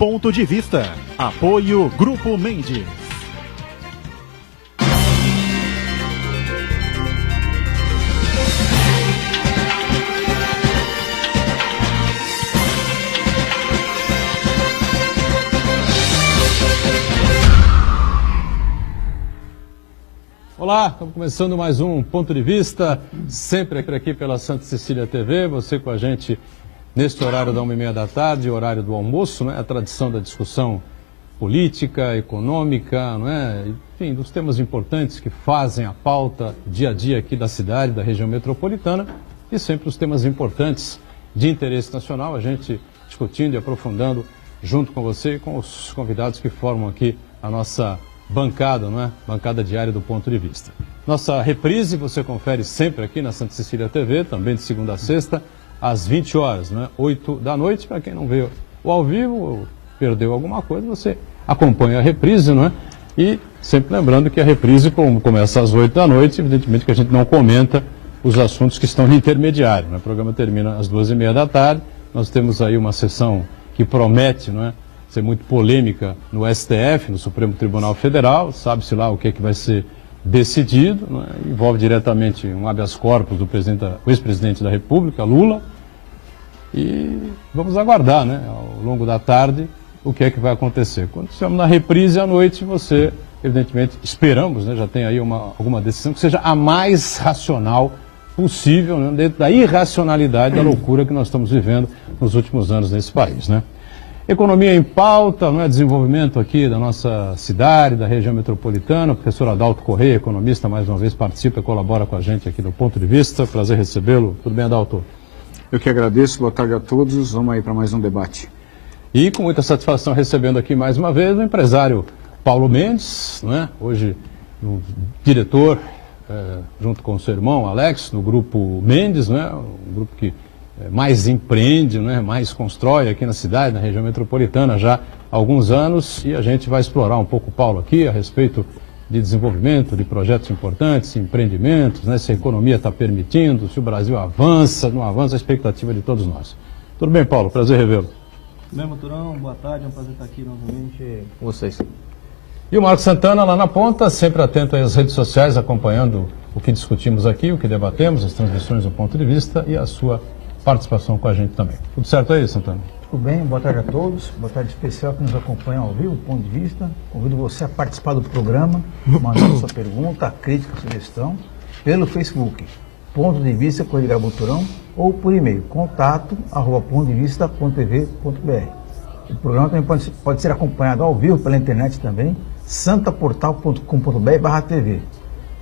Ponto de Vista. Apoio Grupo Mendes. Olá, estamos começando mais um Ponto de Vista, sempre aqui pela Santa Cecília TV, você com a gente neste horário da 1h30 da tarde, horário do almoço, né? A tradição da discussão política, econômica, não é? Enfim, dos temas importantes que fazem a pauta dia a dia aqui da cidade, da região metropolitana e sempre os temas importantes de interesse nacional, a gente discutindo e aprofundando junto com você e com os convidados que formam aqui a nossa bancada, não é? Bancada diária do Ponto de Vista. Nossa reprise você confere sempre aqui na Santa Cecília TV, também de segunda a sexta, às 20 horas, né? 8 da noite. Para quem não vê o ao vivo ou perdeu alguma coisa, você acompanha a reprise, não é? E sempre lembrando que a reprise, como começa às 8 da noite, evidentemente que a gente não comenta os assuntos que estão no intermediário, né? O programa termina às 2h30 da tarde, nós temos aí uma sessão que promete, não é? Ser muito polêmica no STF, no Supremo Tribunal Federal, sabe-se lá o que é que vai ser decidido, né? Envolve diretamente um habeas corpus do ex-presidente da República, Lula, e vamos aguardar, né, ao longo da tarde o que é que vai acontecer. Quando estivermos na reprise à noite, você, evidentemente, esperamos, né, já tem aí alguma decisão que seja a mais racional possível, né, dentro da irracionalidade, da loucura que nós estamos vivendo nos últimos anos nesse país, né? Economia em pauta, não é? Desenvolvimento aqui da nossa cidade, da região metropolitana. O professor Adalto Correia, economista, mais uma vez participa e colabora com a gente aqui no Ponto de Vista. Prazer recebê-lo. Tudo bem, Adalto? Eu que agradeço. Boa tarde a todos. Vamos aí para mais um debate. E com muita satisfação recebendo aqui mais uma vez o empresário Paulo Mendes, não é? Hoje o diretor, junto com o seu irmão Alex, do Grupo Mendes, não é? Um grupo que mais empreende, né, mais constrói aqui na cidade, na região metropolitana já há alguns anos, e a gente vai explorar um pouco, Paulo, aqui a respeito de desenvolvimento, de projetos importantes, empreendimentos, né, se a economia está permitindo, se o Brasil avança, não avança, a expectativa de todos nós. Tudo bem, Paulo? Prazer revê-lo. Tudo bem, Maturão? Boa tarde, é um prazer estar aqui novamente com vocês. E o Marcos Santana lá na ponta, sempre atento às redes sociais, acompanhando o que discutimos aqui, o que debatemos, as transmissões do Ponto de Vista e a sua participação com a gente também. Tudo certo aí, Santana? Tudo bem, boa tarde a todos. Boa tarde especial que nos acompanham ao vivo, Ponto de Vista. Convido você a participar do programa, mandando sua pergunta, crítica, sugestão, pelo Facebook, Ponto de Vista com Edgar Buturão, ou por e-mail, contato@pontodevista.tv.br. O programa também pode ser acompanhado ao vivo pela internet também, santaportal.com.br/tv.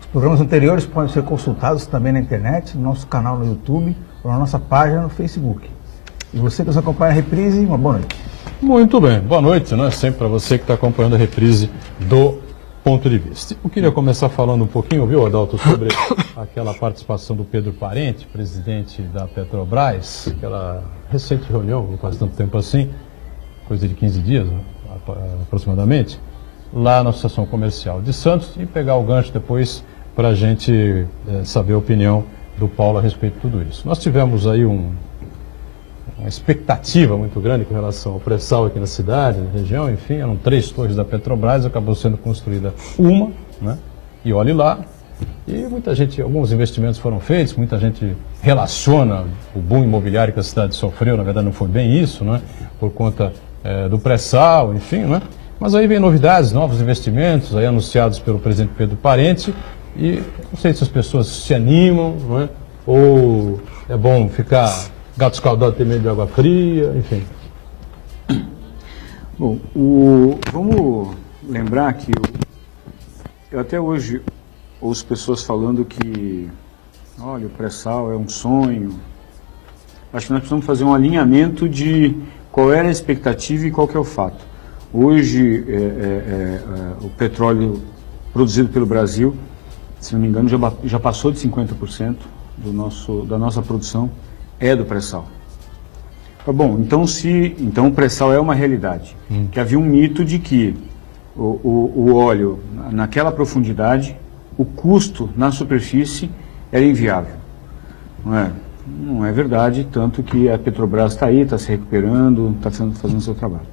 Os programas anteriores podem ser consultados também na internet, no nosso canal no YouTube, ou na nossa página no Facebook. E você que nos acompanha a reprise, uma boa noite. Muito bem, boa noite, né? Sempre para você que está acompanhando a reprise do Ponto de Vista. Eu queria começar falando um pouquinho, viu, Adalto, sobre aquela participação do Pedro Parente, presidente da Petrobras, aquela recente reunião, não faz tanto tempo assim, coisa de 15 dias, né, aproximadamente, lá na Associação Comercial de Santos, e pegar o gancho depois para a gente saber a opinião do Paulo a respeito de tudo isso. Nós tivemos aí uma expectativa muito grande com relação ao pré-sal aqui na cidade, na região, enfim, eram 3 torres da Petrobras, acabou sendo construída uma, né? E olhe lá, e muita gente, alguns investimentos foram feitos, muita gente relaciona o boom imobiliário que a cidade sofreu, na verdade não foi bem isso, né? Por conta do pré-sal, enfim, né? Mas aí vem novidades, novos investimentos, aí anunciados pelo presidente Pedro Parente. E não sei se as pessoas se animam, não é? Ou é bom ficar gato escaldado, ter medo de água fria, enfim. Bom, vamos lembrar que eu até hoje ouço pessoas falando que, olha, o pré-sal é um sonho. Acho que nós precisamos fazer um alinhamento de qual era a expectativa e qual que é o fato. Hoje, o petróleo produzido pelo Brasil, se não me engano, já passou de 50% da nossa produção é do pré-sal. Bom, então o pré-sal é uma realidade. Que havia um mito de que o óleo, naquela profundidade, o custo na superfície era inviável. Não é verdade, tanto que a Petrobras está aí, está se recuperando, está fazendo o seu trabalho.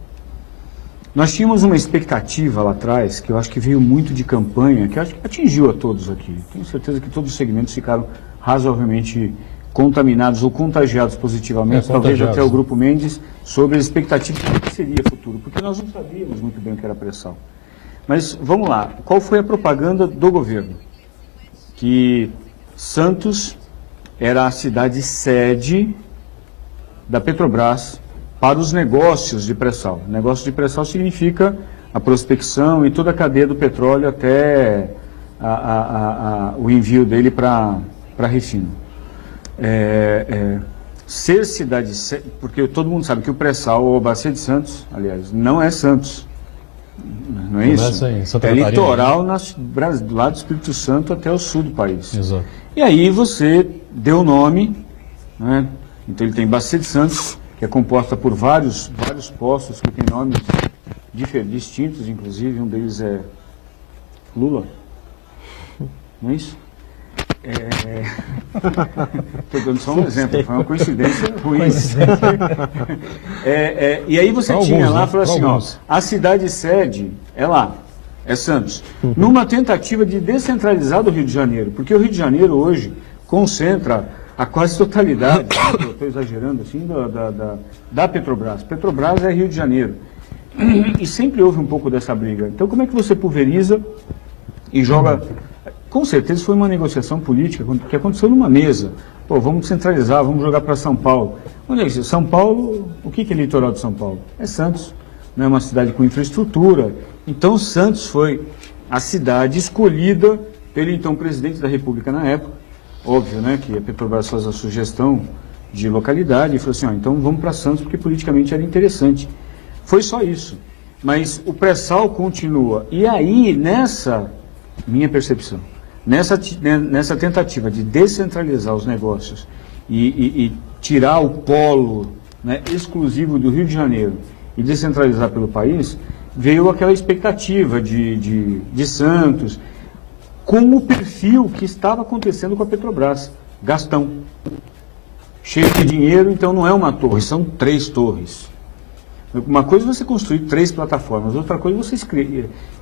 Nós tínhamos uma expectativa lá atrás, que eu acho que veio muito de campanha, que eu acho que atingiu a todos aqui. Tenho certeza que todos os segmentos ficaram razoavelmente contaminados ou contagiados positivamente, talvez até o Grupo Mendes, sobre a expectativa do que seria futuro, porque nós não sabíamos muito bem o que era pré-sal. Mas vamos lá, qual foi a propaganda do governo? Que Santos era a cidade sede da Petrobras para os negócios de pré-sal. Negócio de pré-sal significa a prospecção e toda a cadeia do petróleo até o envio dele para refino. Ser cidade sede, porque todo mundo sabe que o pré-sal, ou a Bacia de Santos, aliás, não é Santos. Não é isso? É litoral do lado do Espírito Santo até o sul do país. Exato. E aí você deu o nome, né? Então ele tem Bacia de Santos, que é composta por vários poços que tem nomes distintos, inclusive um deles é Lula. Não é isso? Estou dando só um exemplo, foi uma coincidência ruim. E aí você tinha lá, falou assim, ó, a cidade sede é lá, é Santos, numa tentativa de descentralizar do Rio de Janeiro, porque o Rio de Janeiro hoje concentra a quase totalidade, estou exagerando assim, da Petrobras. Petrobras é Rio de Janeiro. E sempre houve um pouco dessa briga. Então como é que você pulveriza e joga... Com certeza foi uma negociação política que aconteceu numa mesa. Pô, vamos centralizar, vamos jogar para São Paulo. Onde é isso? São Paulo, o que é litoral de São Paulo? É Santos. Não é uma cidade com infraestrutura. Então Santos foi a cidade escolhida pelo então presidente da República na época. Óbvio, né, que a Petrobras faz a sugestão de localidade e falou assim, ó, então vamos para Santos porque politicamente era interessante. Foi só isso. Mas o pré-sal continua. E aí, nessa minha percepção, nessa tentativa de descentralizar os negócios e tirar o polo, né, exclusivo do Rio de Janeiro e descentralizar pelo país, veio aquela expectativa de Santos, com o perfil que estava acontecendo com a Petrobras. Gastão. Cheio de dinheiro, então não é uma torre, são 3 torres. Uma coisa é você construir 3 plataformas, outra coisa é você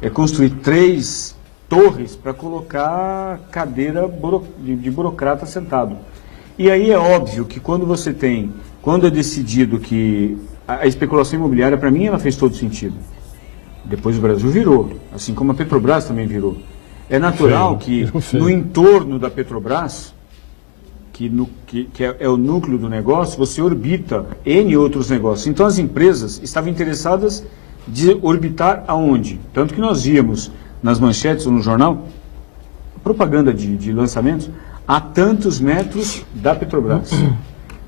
construir 3 torres para colocar cadeira de burocrata sentado. E aí é óbvio que quando é decidido que a especulação imobiliária, para mim, ela fez todo sentido. Depois o Brasil virou, assim como a Petrobras também virou. É natural que no entorno da Petrobras, que é o núcleo do negócio, você orbita N outros negócios. Então as empresas estavam interessadas de orbitar aonde? Tanto que nós víamos nas manchetes ou no jornal, propaganda de lançamentos, a tantos metros da Petrobras.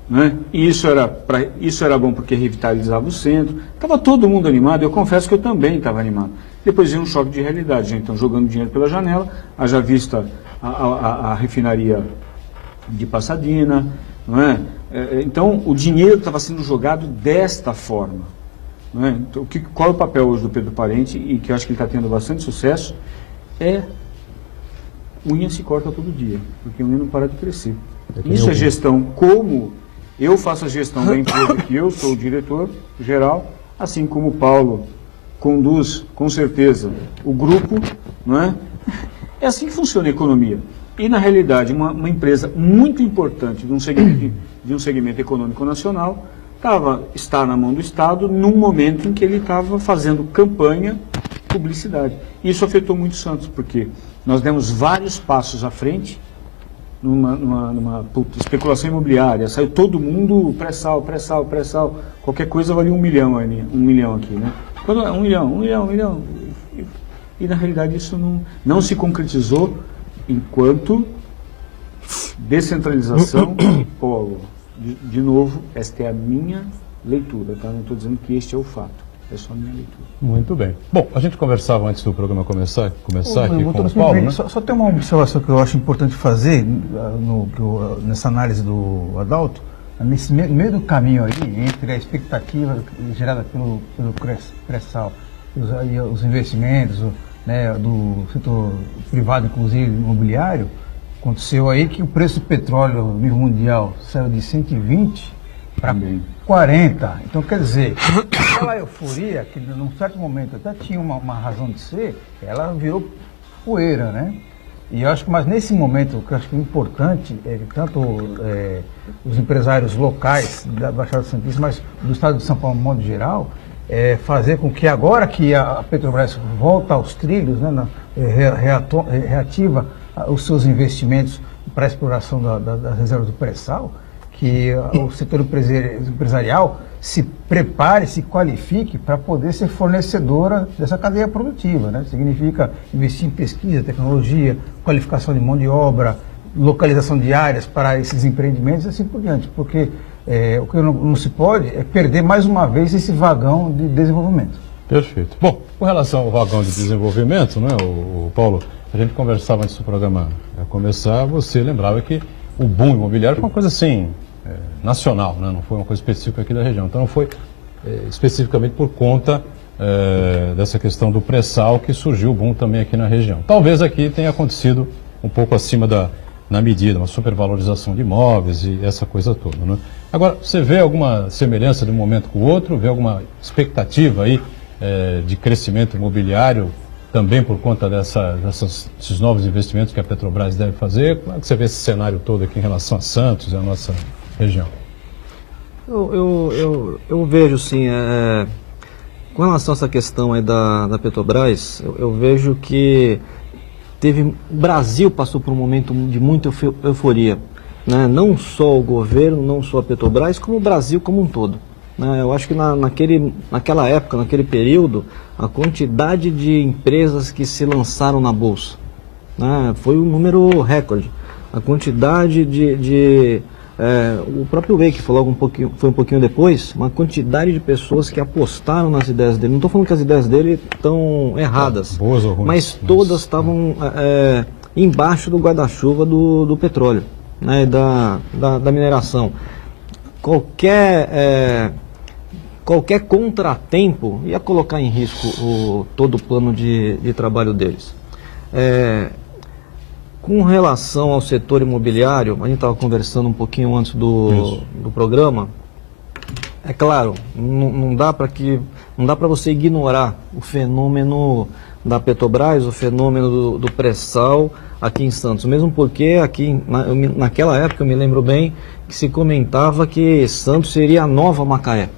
Né? E isso era bom porque revitalizava o centro. Estava todo mundo animado, eu confesso que eu também estava animado. Depois veio um choque de realidade, gente. Então jogando dinheiro pela janela, haja vista a refinaria de Pasadena. Não é? Então o dinheiro estava sendo jogado desta forma. Não é? Então, qual é o papel hoje do Pedro Parente, e que eu acho que ele está tendo bastante sucesso, unha se corta todo dia, porque a unha não para de crescer. Isso é gestão, como eu faço a gestão da empresa, que eu sou o diretor geral, assim como o Paulo conduz, com certeza, o grupo, não é? É assim que funciona a economia. E, na realidade, uma empresa muito importante de um segmento econômico nacional está na mão do Estado num momento em que ele estava fazendo campanha, publicidade. Isso afetou muito o Santos, porque nós demos vários passos à frente numa especulação imobiliária. Saiu todo mundo, pré-sal, qualquer coisa valia 1 milhão, 1 milhão aqui, né? Quando 1 milhão. E na realidade isso não se concretizou enquanto descentralização e polo. De novo, esta é a minha leitura, tá? Não estou dizendo que este é o fato, é só a minha leitura. Muito bem. Bom, a gente conversava antes do programa começar aqui com o Paulo, né? Só tem uma observação que eu acho importante fazer nessa análise do Adalto, nesse meio do caminho aí, entre a expectativa gerada pelo pré-sal e os investimentos, né, do setor privado, inclusive imobiliário, aconteceu aí que o preço do petróleo no nível mundial saiu de 120 para 40. Então, quer dizer, aquela euforia, que num certo momento até tinha uma razão de ser, ela virou poeira, né? E eu acho que, mas nesse momento, o que eu acho que é importante é que tanto os empresários locais da Baixada Santista, mas do estado de São Paulo, de modo geral, fazer com que agora que a Petrobras volta aos trilhos, né, reativa os seus investimentos para a exploração das reservas do pré-sal, que o setor empresarial se prepare, se qualifique para poder ser fornecedora dessa cadeia produtiva, né? Significa investir em pesquisa, tecnologia, qualificação de mão de obra, localização de áreas para esses empreendimentos e assim por diante, porque o que não se pode é perder mais uma vez esse vagão de desenvolvimento. Perfeito. Bom, com relação ao vagão de desenvolvimento, né, o Paulo, a gente conversava antes do programa começar, você lembrava que o boom imobiliário foi uma coisa assim, nacional, né? Não foi uma coisa específica aqui da região. Então não foi especificamente por conta dessa questão do pré-sal que surgiu o boom também aqui na região. Talvez aqui tenha acontecido um pouco acima na medida, uma supervalorização de imóveis e essa coisa toda, né? Agora, você vê alguma semelhança de um momento com o outro? Vê alguma expectativa aí de crescimento imobiliário também por conta desses novos investimentos que a Petrobras deve fazer? Como é que você vê esse cenário todo aqui em relação a Santos e a nossa região? Eu vejo, sim, com relação a essa questão aí da Petrobras, eu vejo que o Brasil passou por um momento de muita euforia, né? Não só o governo, não só a Petrobras, como o Brasil como um todo, né? Eu acho que naquela época, naquele período, a quantidade de empresas que se lançaram na Bolsa, né, foi um número recorde. A quantidade o próprio Wake falou foi um pouquinho depois, uma quantidade de pessoas que apostaram nas ideias dele. Não estou falando que as ideias dele estão erradas, boas ou ruins, mas todas estavam embaixo do guarda-chuva do petróleo, né, da mineração. Qualquer contratempo ia colocar em risco todo o plano de trabalho deles. Com relação ao setor imobiliário, a gente estava conversando um pouquinho antes do programa. É claro, não dá para você ignorar o fenômeno da Petrobras, o fenômeno do pré-sal aqui em Santos. Mesmo porque aqui, naquela época, eu me lembro bem que se comentava que Santos seria a nova Macaé.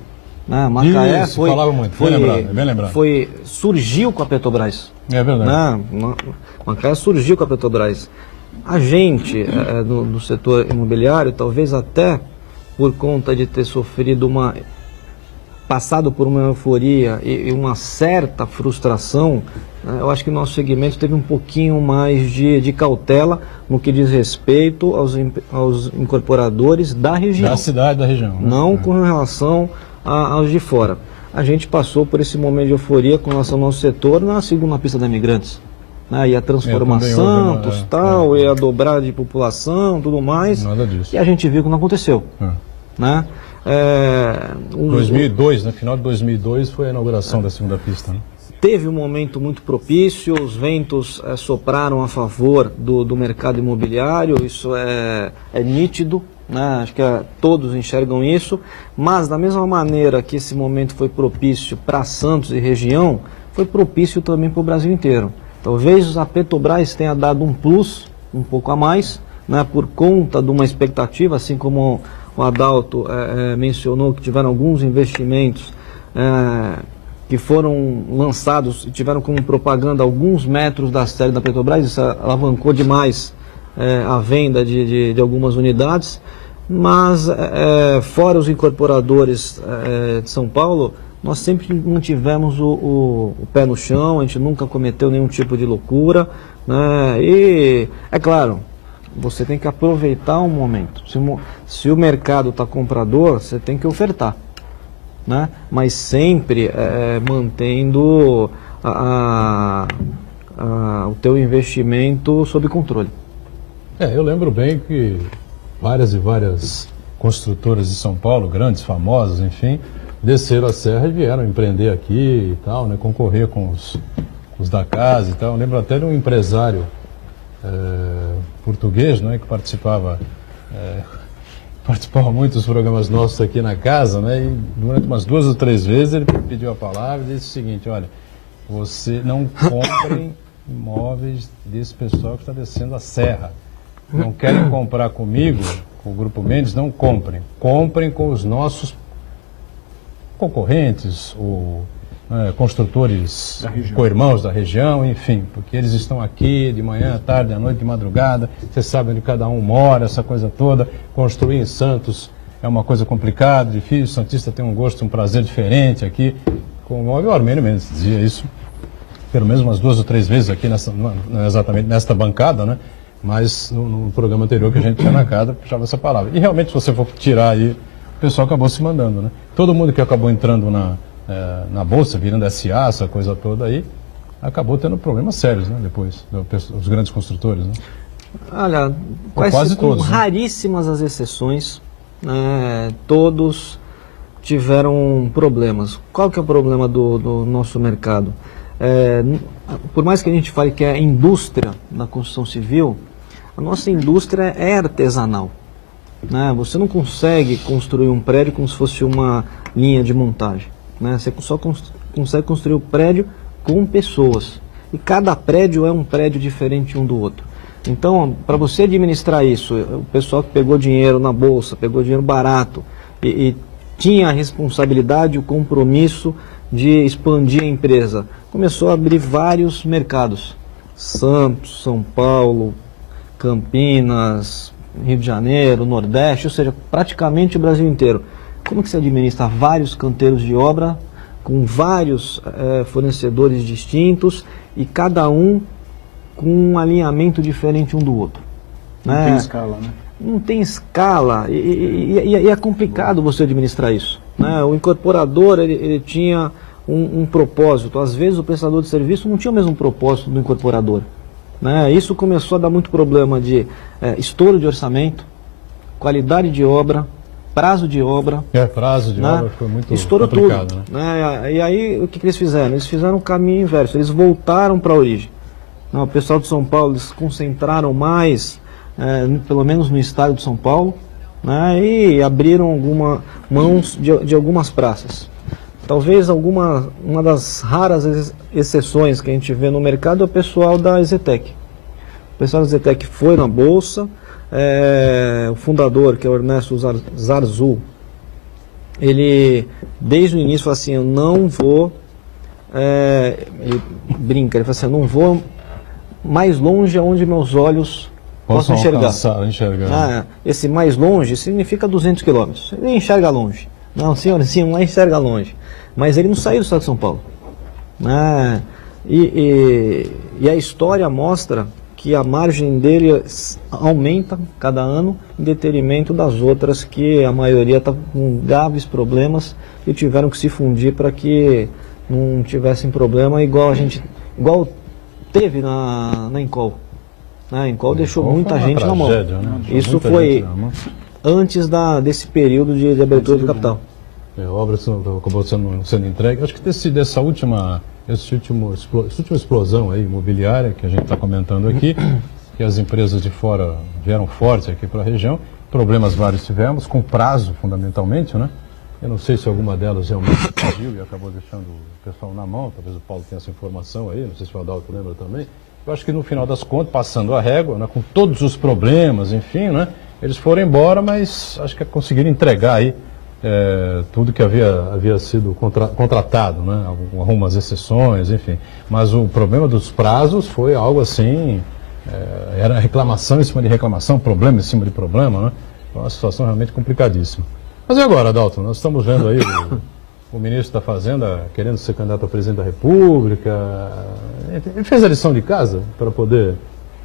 Né? Macaé isso, falava muito, bem lembrado. Surgiu com a Petrobras. É verdade. Né? Macaé surgiu com a Petrobras. A gente do setor imobiliário, talvez até por conta de ter passado por uma euforia e uma certa frustração, né, eu acho que o nosso segmento teve um pouquinho mais de cautela no que diz respeito aos incorporadores da região. Da cidade, da região. Né? Não com relação aos de fora. A gente passou por esse momento de euforia com relação ao nosso setor na segunda pista da Imigrantes. Né? Ia transformar Santos, ia dobrar de população, tudo mais. Nada disso. E a gente viu que não aconteceu. Né? 2002, no final de 2002 foi a inauguração da segunda pista. Né? Teve um momento muito propício, os ventos sopraram a favor do mercado imobiliário, isso é nítido. Né? Acho que todos enxergam isso, mas da mesma maneira que esse momento foi propício para Santos e região, foi propício também para o Brasil inteiro. Talvez a Petrobras tenha dado um plus, um pouco a mais, né, por conta de uma expectativa, assim como o Adalto mencionou, que tiveram alguns investimentos que foram lançados e tiveram como propaganda alguns metros da sede da Petrobras, isso alavancou demais a venda de algumas unidades, mas fora os incorporadores de São Paulo, nós sempre mantivemos o pé no chão, a gente nunca cometeu nenhum tipo de loucura, né? E é claro, você tem que aproveitar um momento. Se o mercado está comprador, você tem que ofertar, né? Mas sempre mantendo o teu investimento sob controle. Eu lembro bem que várias e várias construtoras de São Paulo, grandes, famosas, enfim, desceram a serra e vieram empreender aqui e tal, né, concorrer com os da casa e tal. Eu lembro até de um empresário português, né, que participava participava muito dos programas nossos aqui na casa, né? E durante umas 2 ou 3 vezes ele pediu a palavra e disse o seguinte: olha, você não comprem imóveis desse pessoal que está descendo a serra. Não querem comprar comigo, com o Grupo Mendes, não comprem. Comprem com os nossos concorrentes, ou construtores co-irmãos da região, enfim, porque eles estão aqui de manhã, à tarde, à noite, de madrugada, vocês sabem onde cada um mora, essa coisa toda. Construir em Santos é uma coisa complicada, difícil, o santista tem um gosto, um prazer diferente aqui. O Armênio Mendes dizia isso, pelo menos umas 2 ou 3 vezes aqui, não exatamente nesta bancada, né? Mas no programa anterior que a gente tinha na casa, puxava essa palavra. E realmente, se você for tirar aí, o pessoal acabou se mandando, né? Todo mundo que acabou entrando na Bolsa, virando SA, essa coisa toda aí, acabou tendo problemas sérios, né? Depois, os grandes construtores, né? Olha, quase todos, né? Raríssimas as exceções, né? Todos tiveram problemas. Qual que é o problema do nosso mercado? Por mais que a gente fale que é a indústria da construção civil, a nossa indústria é artesanal, né? Você não consegue construir um prédio como se fosse uma linha de montagem, né? Você só consegue construir o prédio com pessoas. E cada prédio é um prédio diferente um do outro. Então, para você administrar isso, o pessoal que pegou dinheiro na bolsa, pegou dinheiro barato e tinha a responsabilidade, o compromisso de expandir a empresa, começou a abrir vários mercados. Santos, São Paulo, Campinas, Rio de Janeiro, Nordeste, ou seja, praticamente o Brasil inteiro. Como que você administra vários canteiros de obra, com vários fornecedores distintos e cada um com um alinhamento diferente um do outro? Não tem escala, né? Não tem escala e é complicado você administrar isso, né? O incorporador, ele tinha um propósito. Às vezes o prestador de serviço não tinha o mesmo propósito do incorporador, né? Isso começou a dar muito problema de estouro de orçamento, qualidade de obra, prazo de obra. Prazo de obra foi muito estourou complicado, tudo, né? E aí o que eles fizeram? Eles fizeram o caminho inverso, eles voltaram para a origem. O pessoal de São Paulo, eles se concentraram mais, pelo menos no estado de São Paulo, né? E abriram mãos de algumas praças. Talvez uma das raras exceções que a gente vê no mercado é o pessoal da Ezetec. O pessoal da Ezetec foi na Bolsa, o fundador, que é o Ernesto Zarzul, ele desde o início falou assim: eu não vou, ele brinca, ele fala assim: eu não vou mais longe aonde meus olhos possam enxergar. Esse mais longe significa 200 quilômetros, ele enxerga longe. Não, senhor, sim, lá enxerga longe. Mas ele não saiu do estado de São Paulo, né? E a história mostra que a margem dele aumenta cada ano em detrimento das outras, que a maioria está com graves problemas e tiveram que se fundir para que não tivessem problema igual teve na Encol. A Encol deixou muita gente na mão. Né? Isso foi antes desse período de abertura de capital. A obra acabou sendo entregue. Acho que dessa última explosão aí, imobiliária que a gente está comentando aqui, que as empresas de fora vieram fortes aqui para a região, problemas vários tivemos, com prazo fundamentalmente, né? Eu não sei se alguma delas realmente fugiu e acabou deixando o pessoal na mão, talvez o Paulo tenha essa informação aí, não sei se o Adalto lembra também. Eu acho que no final das contas, passando a régua, né, com todos os problemas, enfim, né, eles foram embora, mas acho que conseguiram entregar aí tudo que havia sido contratado, né? Algumas exceções, enfim. Mas o problema dos prazos foi algo assim, era reclamação em cima de reclamação, problema em cima de problema, né? Foi uma situação realmente complicadíssima. Mas e agora, Adalto? Nós estamos vendo aí o ministro da Fazenda querendo ser candidato a presidente da República. Ele fez a lição de casa para poder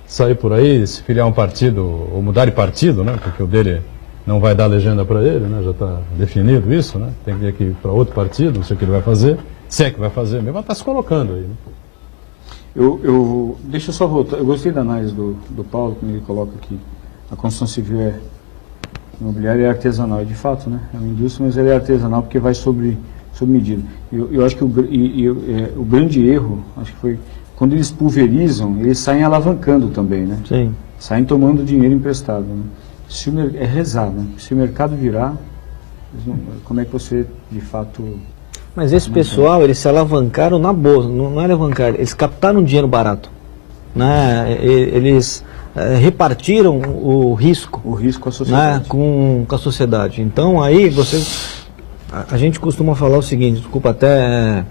sair por aí, se filiar a um partido, ou mudar de partido, né? Porque o dele não vai dar legenda para ele, né? Já está definido isso, né? Tem que ir aqui para outro partido, não sei o que ele vai fazer, se é que vai fazer mesmo, mas está se colocando aí, né? Deixa eu só voltar, eu gostei da análise do Paulo, quando ele coloca aqui, a construção civil imobiliária é artesanal, e de fato, né? É uma indústria, mas ela é artesanal porque vai sob medida. Eu acho que o grande erro, acho que foi, quando eles pulverizam, eles saem alavancando também, né? Sim. Saem tomando dinheiro emprestado, né? é rezar, né? Se o mercado virar, como é que você, de fato... Mas esse pessoal, eles se alavancaram na bolsa, não é alavancar, eles captaram dinheiro barato, né? Eles repartiram o risco com a sociedade. Né? Com a sociedade. Então aí a gente costuma falar o seguinte, desculpa até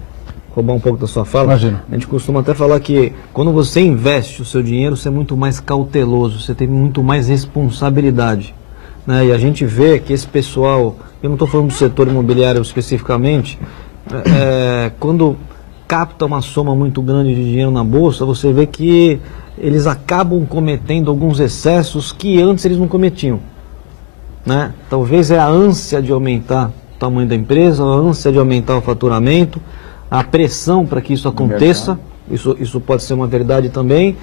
roubar um pouco da sua fala. Imagina. A gente costuma até falar que quando você investe o seu dinheiro, você é muito mais cauteloso, você tem muito mais responsabilidade, né? E a gente vê que esse pessoal, eu não estou falando do setor imobiliário especificamente, quando capta uma soma muito grande de dinheiro na bolsa, você vê que eles acabam cometendo alguns excessos que antes eles não cometiam, né? Talvez é a ânsia de aumentar o tamanho da empresa, a ânsia de aumentar o faturamento, a pressão para que isso aconteça, isso pode ser uma verdade também,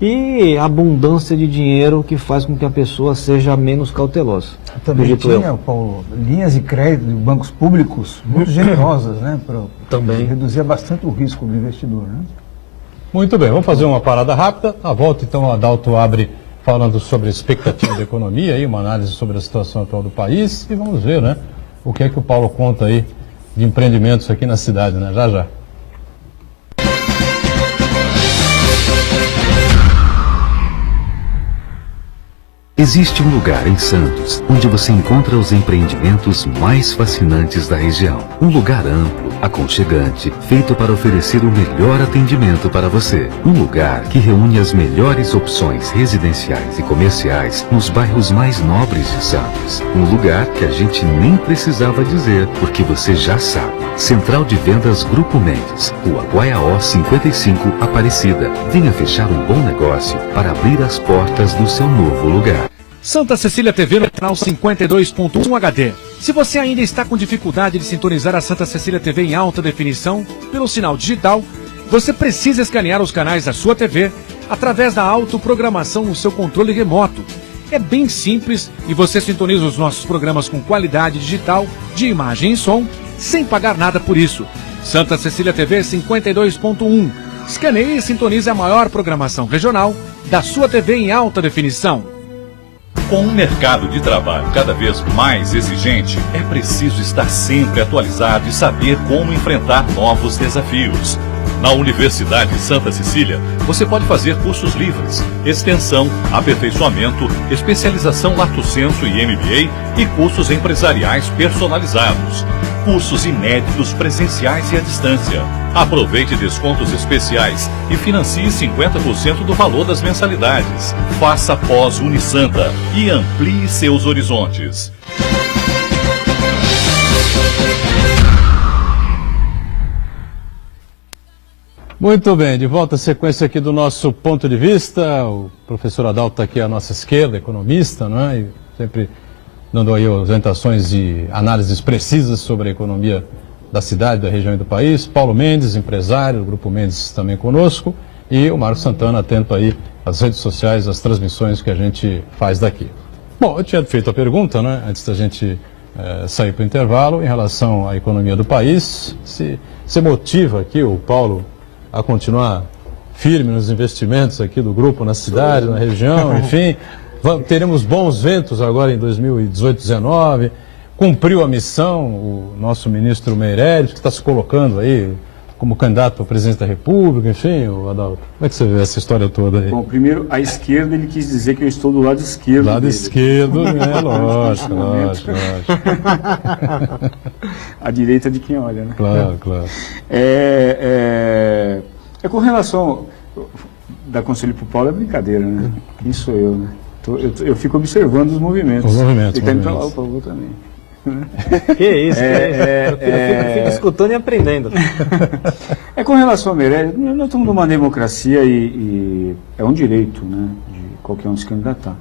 e a abundância de dinheiro que faz com que a pessoa seja menos cautelosa. Também tinha, Paulo, linhas de crédito de bancos públicos muito generosas, né? Também. Reduzia bastante o risco do investidor, né? Muito bem, vamos fazer uma parada rápida. Na volta, então, o Adalto abre falando sobre a expectativa da economia, aí, uma análise sobre a situação atual do país, e vamos ver, né, o que é que o Paulo conta aí de empreendimentos aqui na cidade, né? Já, já. Existe um lugar em Santos onde você encontra os empreendimentos mais fascinantes da região. Um lugar amplo, aconchegante, feito para oferecer o melhor atendimento para você. Um lugar que reúne as melhores opções residenciais e comerciais nos bairros mais nobres de Santos. Um lugar que a gente nem precisava dizer, porque você já sabe. Central de Vendas Grupo Mendes, Rua Guaiaó 55, Aparecida. Venha fechar um bom negócio para abrir as portas do seu novo lugar. Santa Cecília TV no canal 52.1 HD. Se você ainda está com dificuldade de sintonizar a Santa Cecília TV em alta definição pelo sinal digital, você precisa escanear os canais da sua TV através da autoprogramação no seu controle remoto. É bem simples e você sintoniza os nossos programas com qualidade digital de imagem e som sem pagar nada por isso. Santa Cecília TV 52.1. Escaneie e sintonize a maior programação regional da sua TV em alta definição. Com um mercado de trabalho cada vez mais exigente, é preciso estar sempre atualizado e saber como enfrentar novos desafios. Na Universidade Santa Cecília, você pode fazer cursos livres, extensão, aperfeiçoamento, especialização Lato Sensu e MBA e cursos empresariais personalizados. Cursos inéditos presenciais e à distância. Aproveite descontos especiais e financie 50% do valor das mensalidades. Faça pós Unisanta e amplie seus horizontes. Muito bem, de volta à sequência aqui do nosso ponto de vista. O professor Adalto está aqui à nossa esquerda, economista, não é? E sempre dando aí orientações e análises precisas sobre a economia da cidade, da região e do país. Paulo Mendes, empresário, do Grupo Mendes também conosco. E o Marcos Santana, atento aí às redes sociais, às transmissões que a gente faz daqui. Bom, eu tinha feito a pergunta, né, antes da gente sair para o intervalo, em relação à economia do país. Se motiva aqui o Paulo a continuar firme nos investimentos aqui do grupo na cidade, na região, enfim. Teremos bons ventos agora em 2018, 2019. Cumpriu a missão o nosso ministro Meirelles, que está se colocando aí como candidato para presidente da República, enfim, o Adalto. Como é que você vê essa história toda aí? Bom, primeiro, à esquerda ele quis dizer que eu estou do lado esquerdo. Lado dele. Esquerdo, né? Lógico. À direita de quem olha, né? Claro. É com relação da Conselho para o Paulo, é brincadeira, né? Quem sou eu, né? Eu fico observando os movimentos. Os movimentos. Ele está indo para lá, o Paulo também. Que isso, eu fico escutando e aprendendo. É com relação ao Meirelles, nós estamos numa democracia e é um direito, né, de qualquer um se candidatar.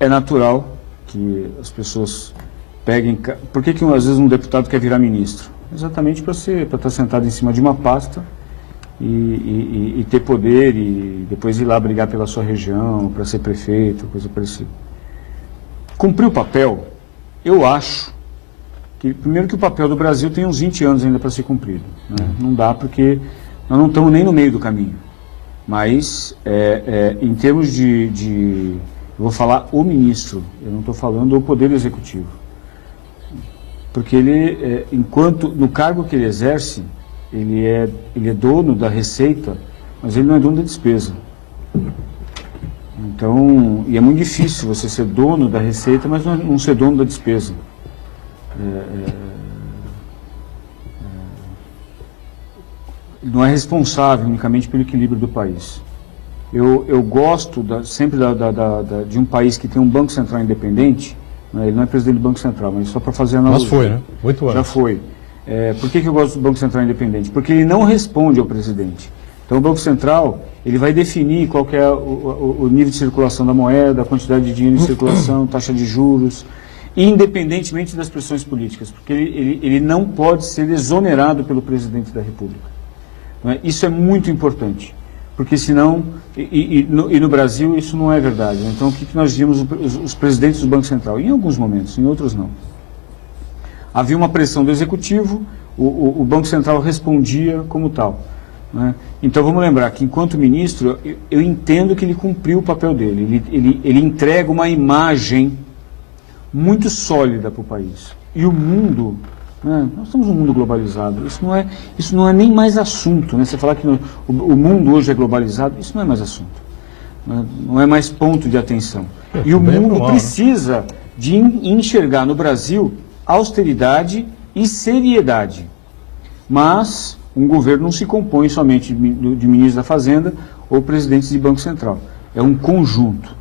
É natural que as pessoas peguem... Por que às vezes um deputado quer virar ministro? Exatamente para estar sentado em cima de uma pasta e ter poder e depois ir lá brigar pela sua região, para ser prefeito, coisa parecida. Cumprir o papel... Eu acho que, primeiro, que o papel do Brasil tem uns 20 anos ainda para ser cumprido. Né? Não dá porque nós não estamos nem no meio do caminho. Mas, em termos de Eu vou falar o ministro, eu não estou falando o Poder Executivo. Porque ele, enquanto, no cargo que ele exerce, ele é dono da receita, mas ele não é dono da despesa. Então, e é muito difícil você ser dono da receita, mas não ser dono da despesa. Não é responsável unicamente pelo equilíbrio do país. Eu gosto sempre de um país que tem um Banco Central independente, né? Ele não é presidente do Banco Central, mas só para fazer analogia. Mas foi, né? 8 anos. Já foi. Por que eu gosto do Banco Central independente? Porque ele não responde ao presidente. Então o Banco Central, ele vai definir qual que é o nível de circulação da moeda, a quantidade de dinheiro em circulação, taxa de juros, independentemente das pressões políticas, porque ele não pode ser exonerado pelo presidente da República. Isso é muito importante, porque senão, no Brasil isso não é verdade. Então o que nós vimos os presidentes do Banco Central? Em alguns momentos, em outros não. Havia uma pressão do Executivo, o Banco Central respondia como tal. Né? Então vamos lembrar que enquanto ministro, eu entendo que ele cumpriu o papel dele, ele entrega uma imagem muito sólida para o país. E o mundo... Nós estamos num mundo globalizado, isso não é nem mais assunto, né? Você falar que o mundo hoje é globalizado, isso não é mais assunto, não é mais ponto de atenção. E o mundo precisa de enxergar no Brasil austeridade e seriedade. Mas um governo não se compõe somente de ministros da Fazenda ou presidentes de Banco Central, é um conjunto.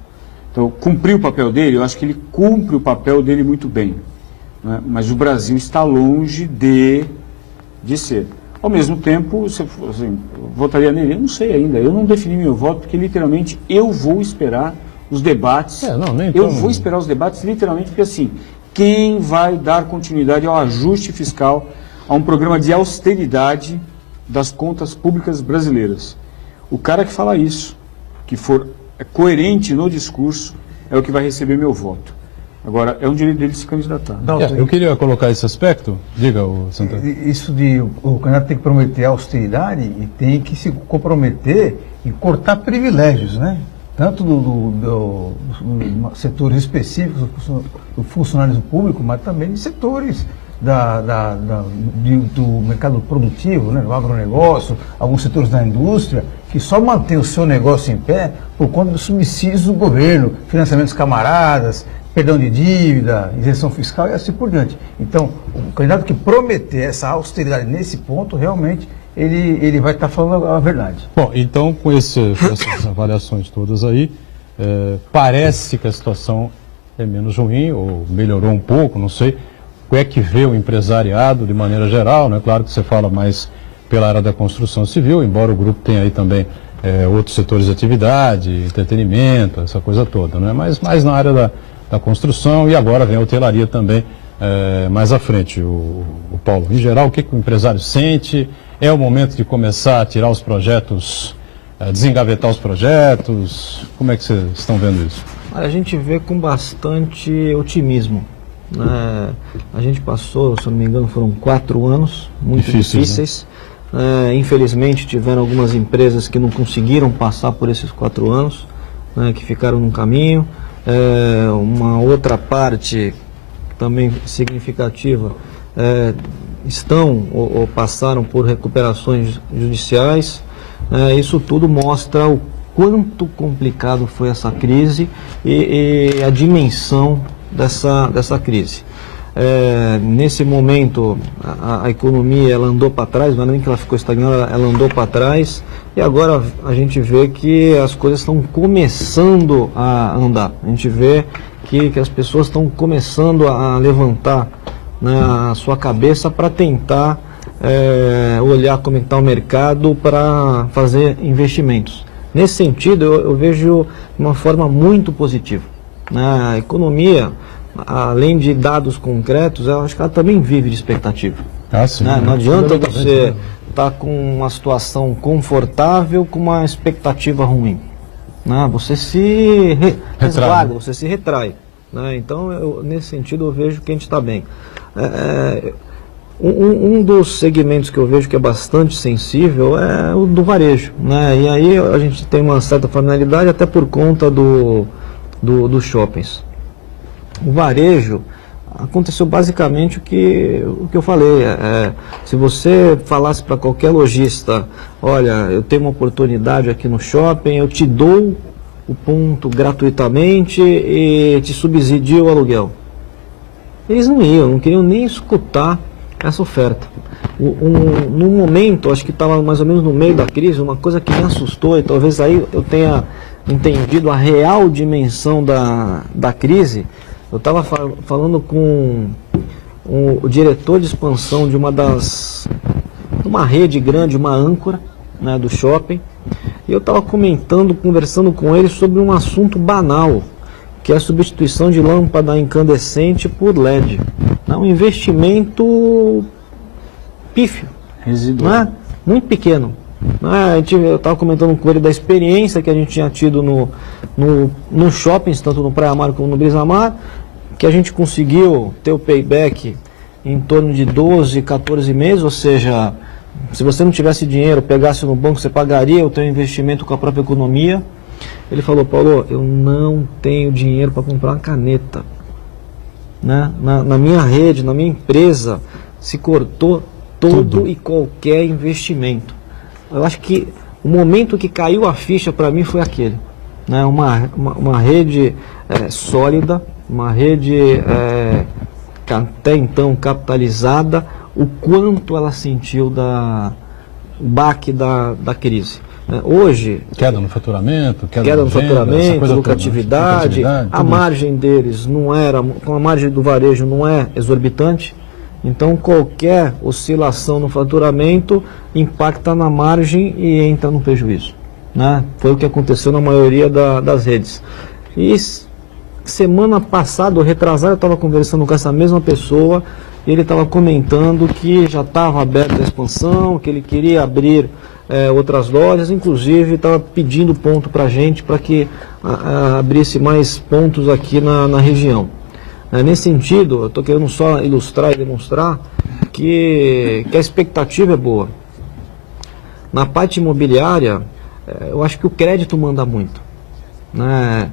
Então, cumprir o papel dele, eu acho que ele cumpre o papel dele muito bem. Mas o Brasil está longe de ser. Ao mesmo tempo, você assim, votaria nele? Eu não sei ainda, eu não defini meu voto, porque literalmente eu vou esperar os debates. Eu vou esperar os debates literalmente, porque assim, quem vai dar continuidade ao ajuste fiscal, a um programa de austeridade das contas públicas brasileiras? O cara que fala isso, que for coerente no discurso, é o que vai receber meu voto. Agora, é um direito dele se candidatar. Eu queria colocar esse aspecto. Diga, Santana. Isso de o candidato tem que prometer austeridade e tem que se comprometer em cortar privilégios, né? Tanto dos setores específicos do funcionário público, mas também de setores do mercado produtivo, né? Do agronegócio, alguns setores da indústria, que só mantém o seu negócio em pé por conta dos subsídios do governo, financiamentos camaradas, perdão de dívida, isenção fiscal e assim por diante. Então, o candidato que prometer essa austeridade nesse ponto, realmente, ele vai estar falando a verdade. Bom, então, com essas avaliações todas aí, parece que a situação é menos ruim, ou melhorou um pouco, não sei. O é que vê o empresariado de maneira geral, né? Claro que você fala mais pela área da construção civil, embora o grupo tenha aí também outros setores de atividade, entretenimento, essa coisa toda, né? Mas mais na área da construção, e agora vem a hotelaria também mais à frente. O Paulo, em geral, o que o empresário sente? É o momento de começar a tirar os projetos, desengavetar os projetos? Como é que vocês estão vendo isso? A gente vê com bastante otimismo. A gente passou, se eu não me engano, foram 4 anos muito difíceis. Né? Infelizmente, tiveram algumas empresas que não conseguiram passar por esses 4 anos, né, que ficaram no caminho. Uma outra parte também significativa estão ou passaram por recuperações judiciais. Isso tudo mostra o quanto complicado foi essa crise e a dimensão dessa crise. Nesse momento a economia ela andou para trás, não é nem que ela ficou estagnada, ela andou para trás, e agora a gente vê que as coisas estão começando a andar. A gente vê que as pessoas estão começando a levantar, né, a sua cabeça para tentar olhar como está o mercado para fazer investimentos. Nesse sentido, eu vejo de uma forma muito positiva. A economia, além de dados concretos, eu acho que ela também vive de expectativa. Sim, não adianta você estar com uma situação confortável com uma expectativa ruim. Você se resguarda, você se retrai. Então, nesse sentido, eu vejo que a gente está bem. Um dos segmentos que eu vejo que é bastante sensível é o do varejo. E aí a gente tem uma certa familiaridade, até por conta dos shoppings. O varejo aconteceu basicamente o que eu falei. Se você falasse para qualquer lojista, olha, eu tenho uma oportunidade aqui no shopping, eu te dou o ponto gratuitamente e te subsidio o aluguel. Eles não queriam nem escutar essa oferta. No momento, acho que estava mais ou menos no meio da crise, uma coisa que me assustou, e talvez aí eu tenha entendido a real dimensão da crise. Eu estava falando com o diretor de expansão de uma rede grande, uma âncora, né, do shopping, e eu estava conversando com ele sobre um assunto banal, que é a substituição de lâmpada incandescente por LED. É um investimento pífio, Residual. né? Muito pequeno. Eu estava comentando com ele da experiência que a gente tinha tido no shoppings, tanto no Praia Mar como no Brisamar, que a gente conseguiu ter o payback em torno de 12, 14 meses, ou seja, se você não tivesse dinheiro, pegasse no banco, você pagaria o teu investimento com a própria economia. Ele falou: Paulo, eu não tenho dinheiro para comprar uma caneta. Né? Na minha rede, na minha empresa, se cortou todo e qualquer investimento. Eu acho que o momento que caiu a ficha para mim foi aquele. Né? Uma rede sólida, uma rede até então capitalizada, o quanto ela sentiu o baque da crise. Hoje, queda no faturamento, queda no faturamento, lucratividade, a margem deles não era, com a margem do varejo não é exorbitante, então qualquer oscilação no faturamento impacta na margem e entra no prejuízo. Né? Foi o que aconteceu na maioria das redes. E semana passada, ou retrasada, eu estava conversando com essa mesma pessoa, e ele estava comentando que já estava aberta a expansão, que ele queria abrir outras lojas, inclusive estava pedindo ponto para a gente para que abrisse mais pontos aqui na região. Nesse sentido, eu estou querendo só ilustrar e demonstrar que a expectativa é boa. Na parte imobiliária, eu acho que o crédito manda muito. Né?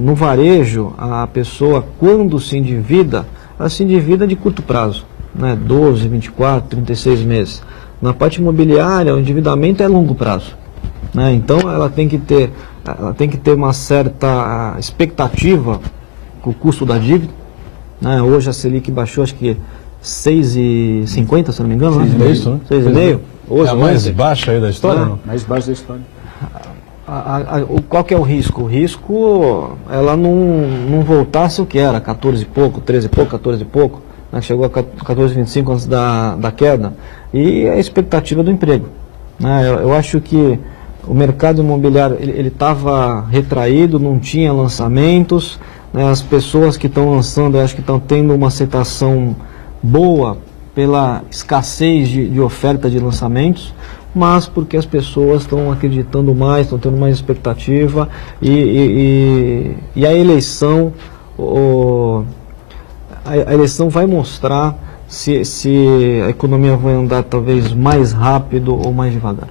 No varejo, a pessoa, quando se endivida, ela se endivida de curto prazo, né? 12, 24, 36 meses. Na parte imobiliária, o endividamento é longo prazo. Né? Então, ela tem que ter uma certa expectativa com o custo da dívida. Né? Hoje a Selic baixou, acho que 6,50, se não me engano. 6,5, né? 6,5. Hoje, é a mais baixa aí da história? Não? Mais baixa da história. Qual que é o risco? O risco, ela não voltasse o que era, 14 e pouco, 13 e pouco, 14 e pouco, né? Chegou a 14,25 antes da queda, e a expectativa do emprego. Né? Eu acho que o mercado imobiliário ele estava retraído, não tinha lançamentos, né? As pessoas que estão lançando, eu acho que estão tendo uma aceitação boa pela escassez de oferta de lançamentos, mas porque as pessoas estão acreditando mais, estão tendo mais expectativa, e a eleição, a eleição vai mostrar se a economia vai andar talvez mais rápido ou mais devagar.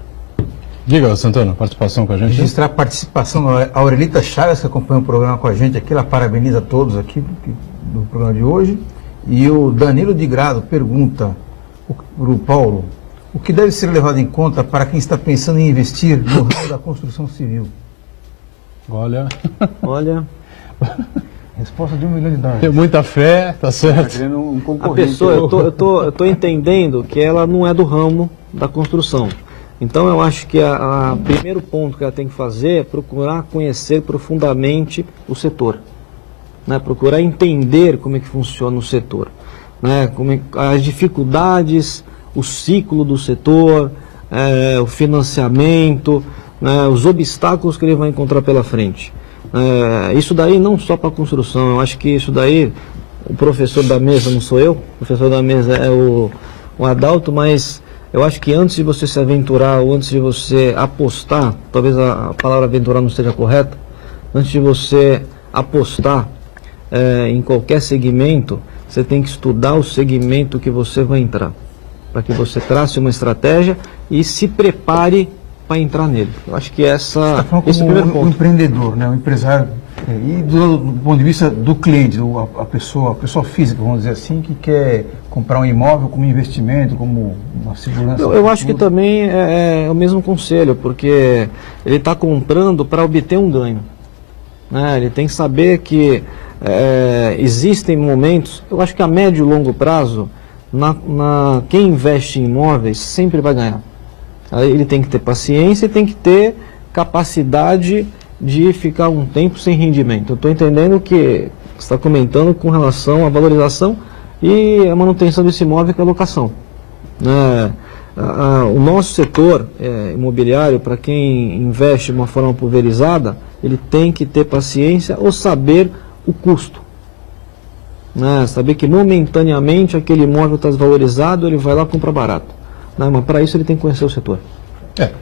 Diga, Santana, participação com a gente. Registrar a participação da Aurelita Chagas, que acompanha o programa com a gente aqui, ela parabeniza todos aqui do programa de hoje. E o Danilo de Grado pergunta para o Paulo: o que deve ser levado em conta para quem está pensando em investir no ramo da construção civil? Olha. Resposta de $1 milhão. Tem muita fé, tá certo. Está querendo um A concorrente. pessoa, eu tô entendendo que ela não é do ramo da construção. Então eu acho que o primeiro ponto que ela tem que fazer é procurar conhecer profundamente o setor. Né? Procurar entender como é que funciona o setor. Né? As dificuldades, o ciclo do setor, o financiamento, né? Os obstáculos que ele vai encontrar pela frente. Isso daí não só para a construção, eu acho que isso daí, o professor da mesa não sou eu, o professor da mesa é o Adalto, mas eu acho que antes de você se aventurar, ou antes de você apostar, talvez a palavra aventurar não esteja correta, antes de você apostar em qualquer segmento, você tem que estudar o segmento que você vai entrar, para que você trace uma estratégia e se prepare para entrar nele. Eu acho que esse é o como primeiro o ponto. empreendedor, né, o empresário, e do ponto de vista do cliente, a pessoa física, vamos dizer assim, que quer comprar um imóvel como investimento, como uma segurança. Eu acho que também é o mesmo conselho, porque ele está comprando para obter um ganho, né? Ele tem que saber que existem momentos, eu acho que a médio e longo prazo, quem investe em imóveis sempre vai ganhar. Ele tem que ter paciência e tem que ter capacidade de ficar um tempo sem rendimento. Eu estou entendendo que você está comentando com relação à valorização e a manutenção desse imóvel que é a locação. O nosso setor imobiliário, para quem investe de uma forma pulverizada, ele tem que ter paciência ou saber o custo. Saber que momentaneamente aquele imóvel está desvalorizado, ele vai lá comprar barato. Mas para isso ele tem que conhecer o setor.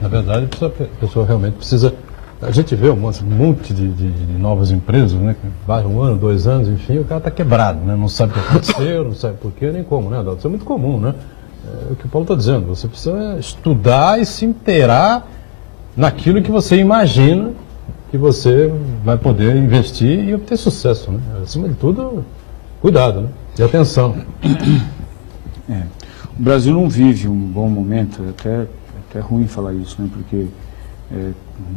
Na verdade, a pessoa realmente precisa... A gente vê um monte de novas empresas, né? Que vai 1 ano, 2 anos, enfim, o cara está quebrado, né? Não sabe o que aconteceu, não sabe por quê, nem como, né, Adalto? Isso é muito comum, né? É o que o Paulo está dizendo. Você precisa estudar e se inteirar naquilo que você imagina que você vai poder investir e obter sucesso, né? Acima de tudo, cuidado, né? E atenção. O Brasil não vive um bom momento, é até ruim falar isso, né? Porque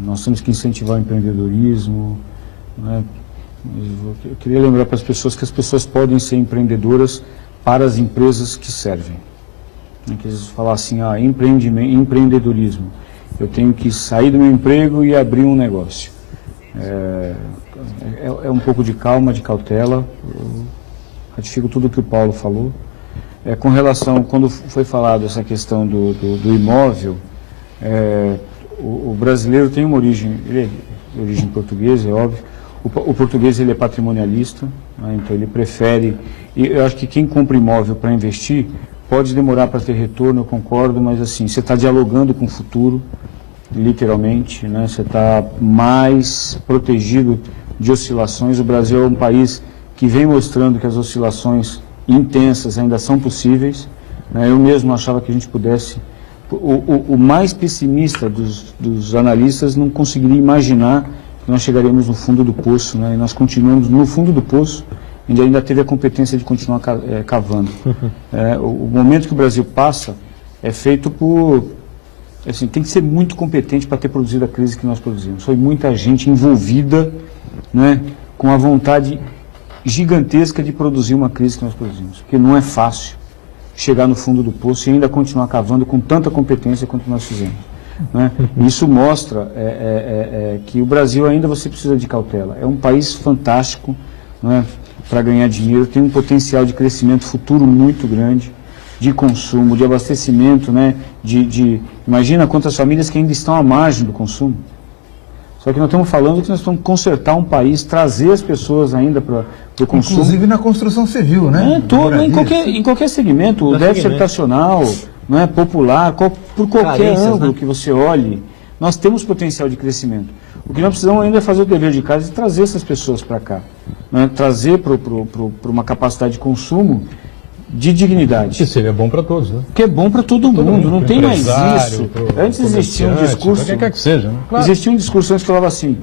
nós temos que incentivar o empreendedorismo, né? Eu queria lembrar para as pessoas que as pessoas podem ser empreendedoras para as empresas que servem. Que eles falam assim, empreendedorismo. Eu tenho que sair do meu emprego e abrir um negócio. É um pouco de calma, de cautela. Eu ratifico tudo o que o Paulo falou. Com relação, quando foi falado essa questão do imóvel, o brasileiro tem uma origem, ele é de origem portuguesa, é óbvio. O português ele é patrimonialista, né, então ele prefere, e eu acho que quem compra imóvel para investir pode demorar para ter retorno, eu concordo, mas assim, você está dialogando com o futuro, literalmente, né, você está mais protegido de oscilações. O Brasil é um país que vem mostrando que as oscilações intensas ainda são possíveis, né, eu mesmo achava que a gente pudesse... O mais pessimista dos analistas não conseguiria imaginar que nós chegaríamos no fundo do poço, né? E nós continuamos no fundo do poço, e ainda teve a competência de continuar cavando. O momento que o Brasil passa é feito por... Assim, tem que ser muito competente para ter produzido a crise que nós produzimos. Foi muita gente envolvida, né, com a vontade gigantesca de produzir uma crise que nós produzimos, porque não é fácil chegar no fundo do poço e ainda continuar cavando com tanta competência quanto nós fizemos, né? Isso mostra que o Brasil ainda você precisa de cautela. É um país fantástico, né, para ganhar dinheiro, tem um potencial de crescimento futuro muito grande, de consumo, de abastecimento, né, imagina quantas famílias que ainda estão à margem do consumo. Só que nós estamos falando que nós vamos consertar um país, trazer as pessoas ainda para o consumo. Inclusive na construção civil, né? Em qualquer segmento, o déficit habitacional, né, popular, por qualquer ângulo, né, que você olhe, nós temos potencial de crescimento. O que nós precisamos ainda é fazer o dever de casa e trazer essas pessoas para cá, né, trazer para uma capacidade de consumo de dignidade. Que seria bom para todos, né? Que é bom para todo mundo, não tem mais isso. Antes existia um discurso, quem quer que seja, né? Claro. Existia um discurso antes que falava assim,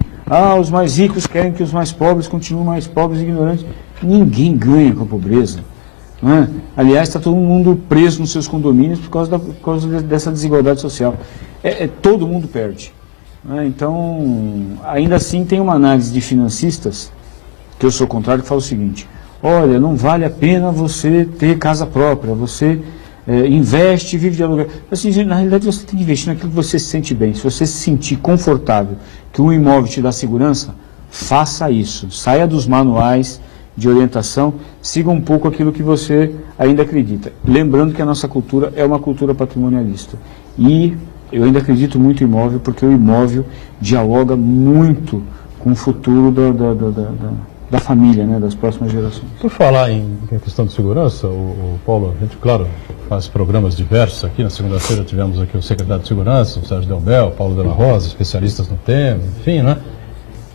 os mais ricos querem que os mais pobres continuem mais pobres e ignorantes. Ninguém ganha com a pobreza, não é? Aliás, está todo mundo preso nos seus condomínios por causa dessa desigualdade social. Todo mundo perde, não é? Então, ainda assim tem uma análise de financistas, que eu sou contrário, que fala o seguinte: olha, não vale a pena você ter casa própria, você investe, vive de aluguel. Assim, na realidade, você tem que investir naquilo que você se sente bem. Se você se sentir confortável, que um imóvel te dá segurança, faça isso. Saia dos manuais de orientação, siga um pouco aquilo que você ainda acredita. Lembrando que a nossa cultura é uma cultura patrimonialista. E eu ainda acredito muito em imóvel, porque o imóvel dialoga muito com o futuro da família, né, das próximas gerações. Por falar em questão de segurança, o Paulo, a gente, claro, faz programas diversos aqui. Na segunda-feira tivemos aqui o secretário de Segurança, o Sérgio Delbel, Paulo Della Rosa, especialistas no tema, enfim, né?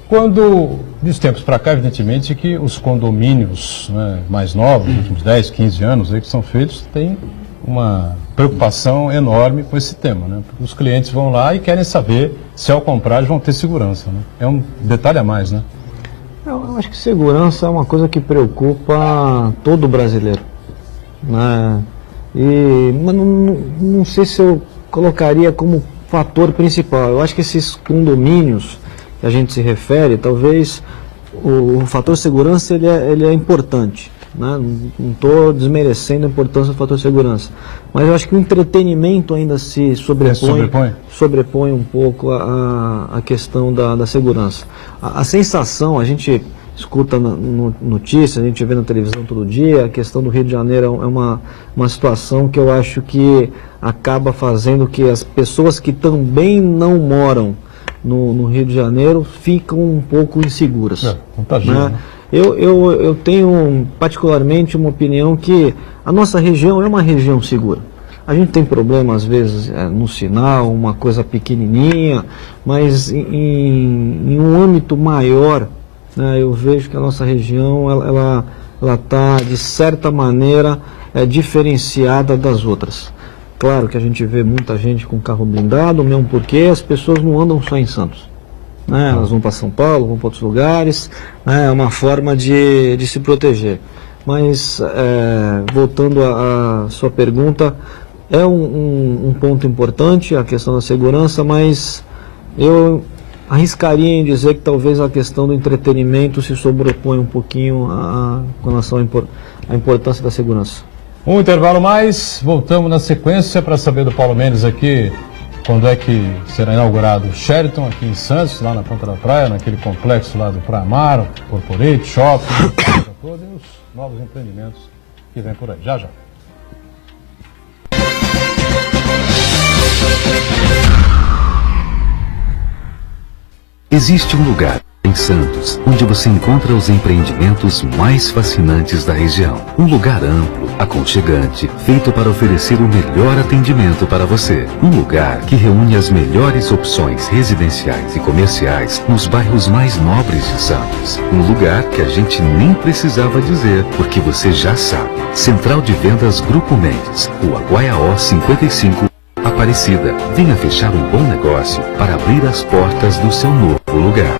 Quando, dos tempos para cá, evidentemente, que os condomínios, né, mais novos, nos últimos 10, 15 anos aí, que são feitos, têm uma preocupação enorme com esse tema, né? Porque os clientes vão lá e querem saber se ao comprar eles vão ter segurança, né? É um detalhe a mais, né? Eu acho que segurança é uma coisa que preocupa todo brasileiro, né? Mas não sei se eu colocaria como fator principal. Eu acho que esses condomínios que a gente se refere, talvez o fator segurança ele é importante, né? Não estou desmerecendo a importância do fator segurança, mas eu acho que o entretenimento ainda se sobrepõe um pouco a questão da segurança. A sensação, a gente escuta notícias, a gente vê na televisão todo dia, a questão do Rio de Janeiro é uma situação que eu acho que acaba fazendo que as pessoas que também não moram no Rio de Janeiro ficam um pouco inseguras. Né? Eu tenho particularmente uma opinião que a nossa região é uma região segura. A gente tem problema às vezes no sinal, uma coisa pequenininha, mas em um âmbito maior, né, eu vejo que a nossa região ela está de certa maneira diferenciada das outras. Claro que a gente vê muita gente com carro blindado, mesmo porque as pessoas não andam só em Santos, né? Elas vão para São Paulo, vão para outros lugares, né? É uma forma de se proteger. Mas, voltando à sua pergunta, é um ponto importante a questão da segurança, mas eu arriscaria em dizer que talvez a questão do entretenimento se sobrepõe um pouquinho com relação à importância da segurança. Um intervalo mais, voltamos na sequência para saber do Paulo Mendes aqui quando é que será inaugurado o Sheraton aqui em Santos, lá na Ponta da Praia, naquele complexo lá do Praia Mar, Corporate, Shopping, e os novos empreendimentos que vem por aí. Já. Existe um lugar em Santos onde você encontra os empreendimentos mais fascinantes da região. Um lugar amplo, aconchegante, feito para oferecer o melhor atendimento para você. Um lugar que reúne as melhores opções residenciais e comerciais nos bairros mais nobres de Santos. Um lugar que a gente nem precisava dizer, porque você já sabe. Central de Vendas Grupo Mendes, Rua Guaiaó 55, Aparecida. Venha fechar um bom negócio para abrir as portas do seu novo lugar.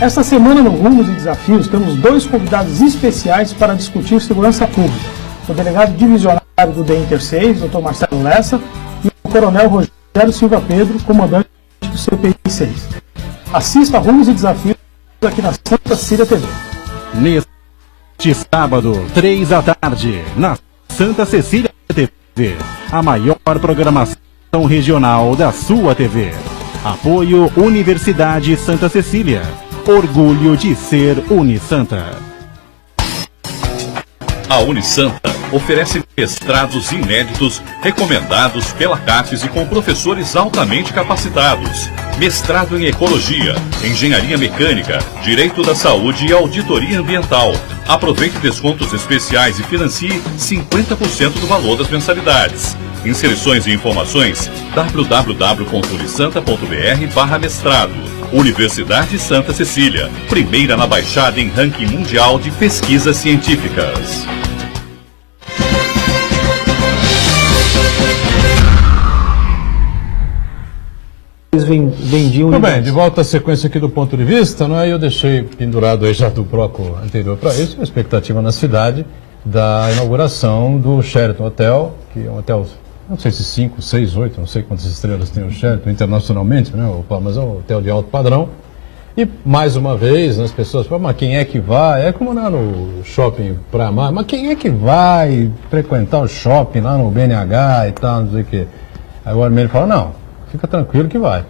Esta semana no Rumos e Desafios temos dois convidados especiais para discutir segurança pública. O delegado divisionário do DEINTER 6, Dr. Marcelo Lessa, e o coronel Rogério Silva Pedro, comandante do CPI 6. Assista a Rumos e Desafios aqui na Santa Cecília TV. Neste sábado, 3 da tarde, na Santa Cecília TV, a maior programação regional da sua TV. Apoio Universidade Santa Cecília. Orgulho de ser Unisanta. A Unisanta oferece mestrados inéditos recomendados pela CAPES e com professores altamente capacitados. Mestrado em Ecologia, Engenharia Mecânica, Direito da Saúde e Auditoria Ambiental. Aproveite descontos especiais e financie 50% do valor das mensalidades. Inserições e informações www.unisanta.br/mestrado. Universidade Santa Cecília, primeira na Baixada em ranking mundial de pesquisas científicas. Muito bem, de volta à sequência aqui do Ponto de Vista, não é? Eu deixei pendurado aí já do bloco anterior para isso, a expectativa na cidade da inauguração do Sheraton Hotel, que é um hotel, não sei se 5, 6, 8, não sei quantas estrelas tem o Sheraton internacionalmente, né, mas é um hotel de alto padrão. E, mais uma vez, as pessoas falam, mas quem é que vai? É como lá no shopping Praia Mar, mas quem é que vai frequentar o shopping lá no BNH e tal, não sei o quê. Aí o Armênio fala, não, fica tranquilo que vai.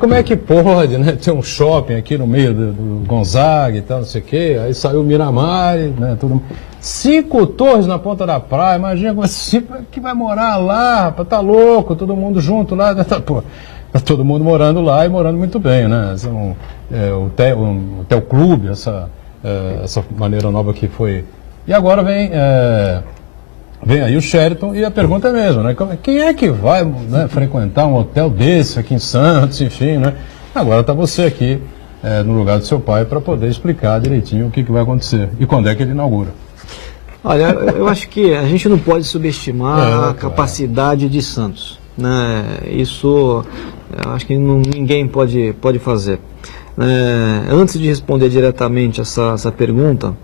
Como é que pode, né, ter um shopping aqui no meio do Gonzaga e tal, não sei o quê, aí saiu o Miramar, né, todo mundo. 5 torres na Ponta da Praia, imagina que vai morar lá, rapaz, tá louco, todo mundo junto lá, tá todo mundo morando lá e morando muito bem, né, um hotel clube, essa maneira nova que foi. E agora vem aí o Sheraton e a pergunta é mesmo, né, quem é que vai, né, frequentar um hotel desse aqui em Santos, enfim, né, agora está você aqui no lugar do seu pai para poder explicar direitinho o que vai acontecer e quando é que ele inaugura. Olha, eu acho que a gente não pode subestimar a capacidade de Santos, né? Isso eu acho que ninguém pode fazer. Antes de responder diretamente essa pergunta,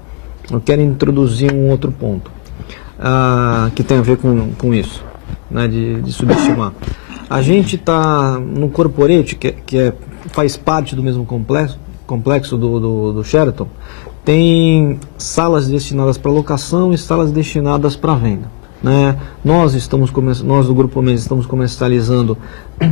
eu quero introduzir um outro ponto que tem a ver com isso, né, de subestimar. A gente está no corporate, que faz parte do mesmo complexo do Sheraton, tem salas destinadas para locação e salas destinadas para venda, né? Nós do Grupo Mendes estamos comercializando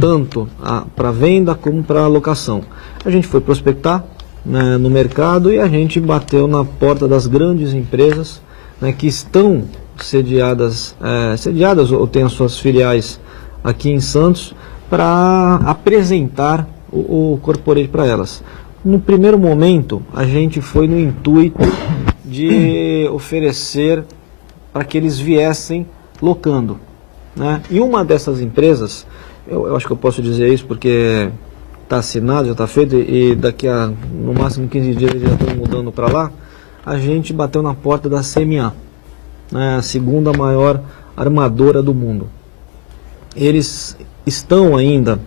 tanto para venda como para locação. A gente foi prospectar, né, no mercado, e a gente bateu na porta das grandes empresas, né, que estão sediadas ou têm as suas filiais aqui em Santos, para apresentar o corporate para elas. No primeiro momento, a gente foi no intuito de oferecer para que eles viessem locando, né? E uma dessas empresas, eu acho que eu posso dizer isso porque está assinado, já está feito, e daqui a no máximo 15 dias eles já estão mudando para lá, a gente bateu na porta da CMA, né, a segunda maior armadora do mundo. Eles estão ainda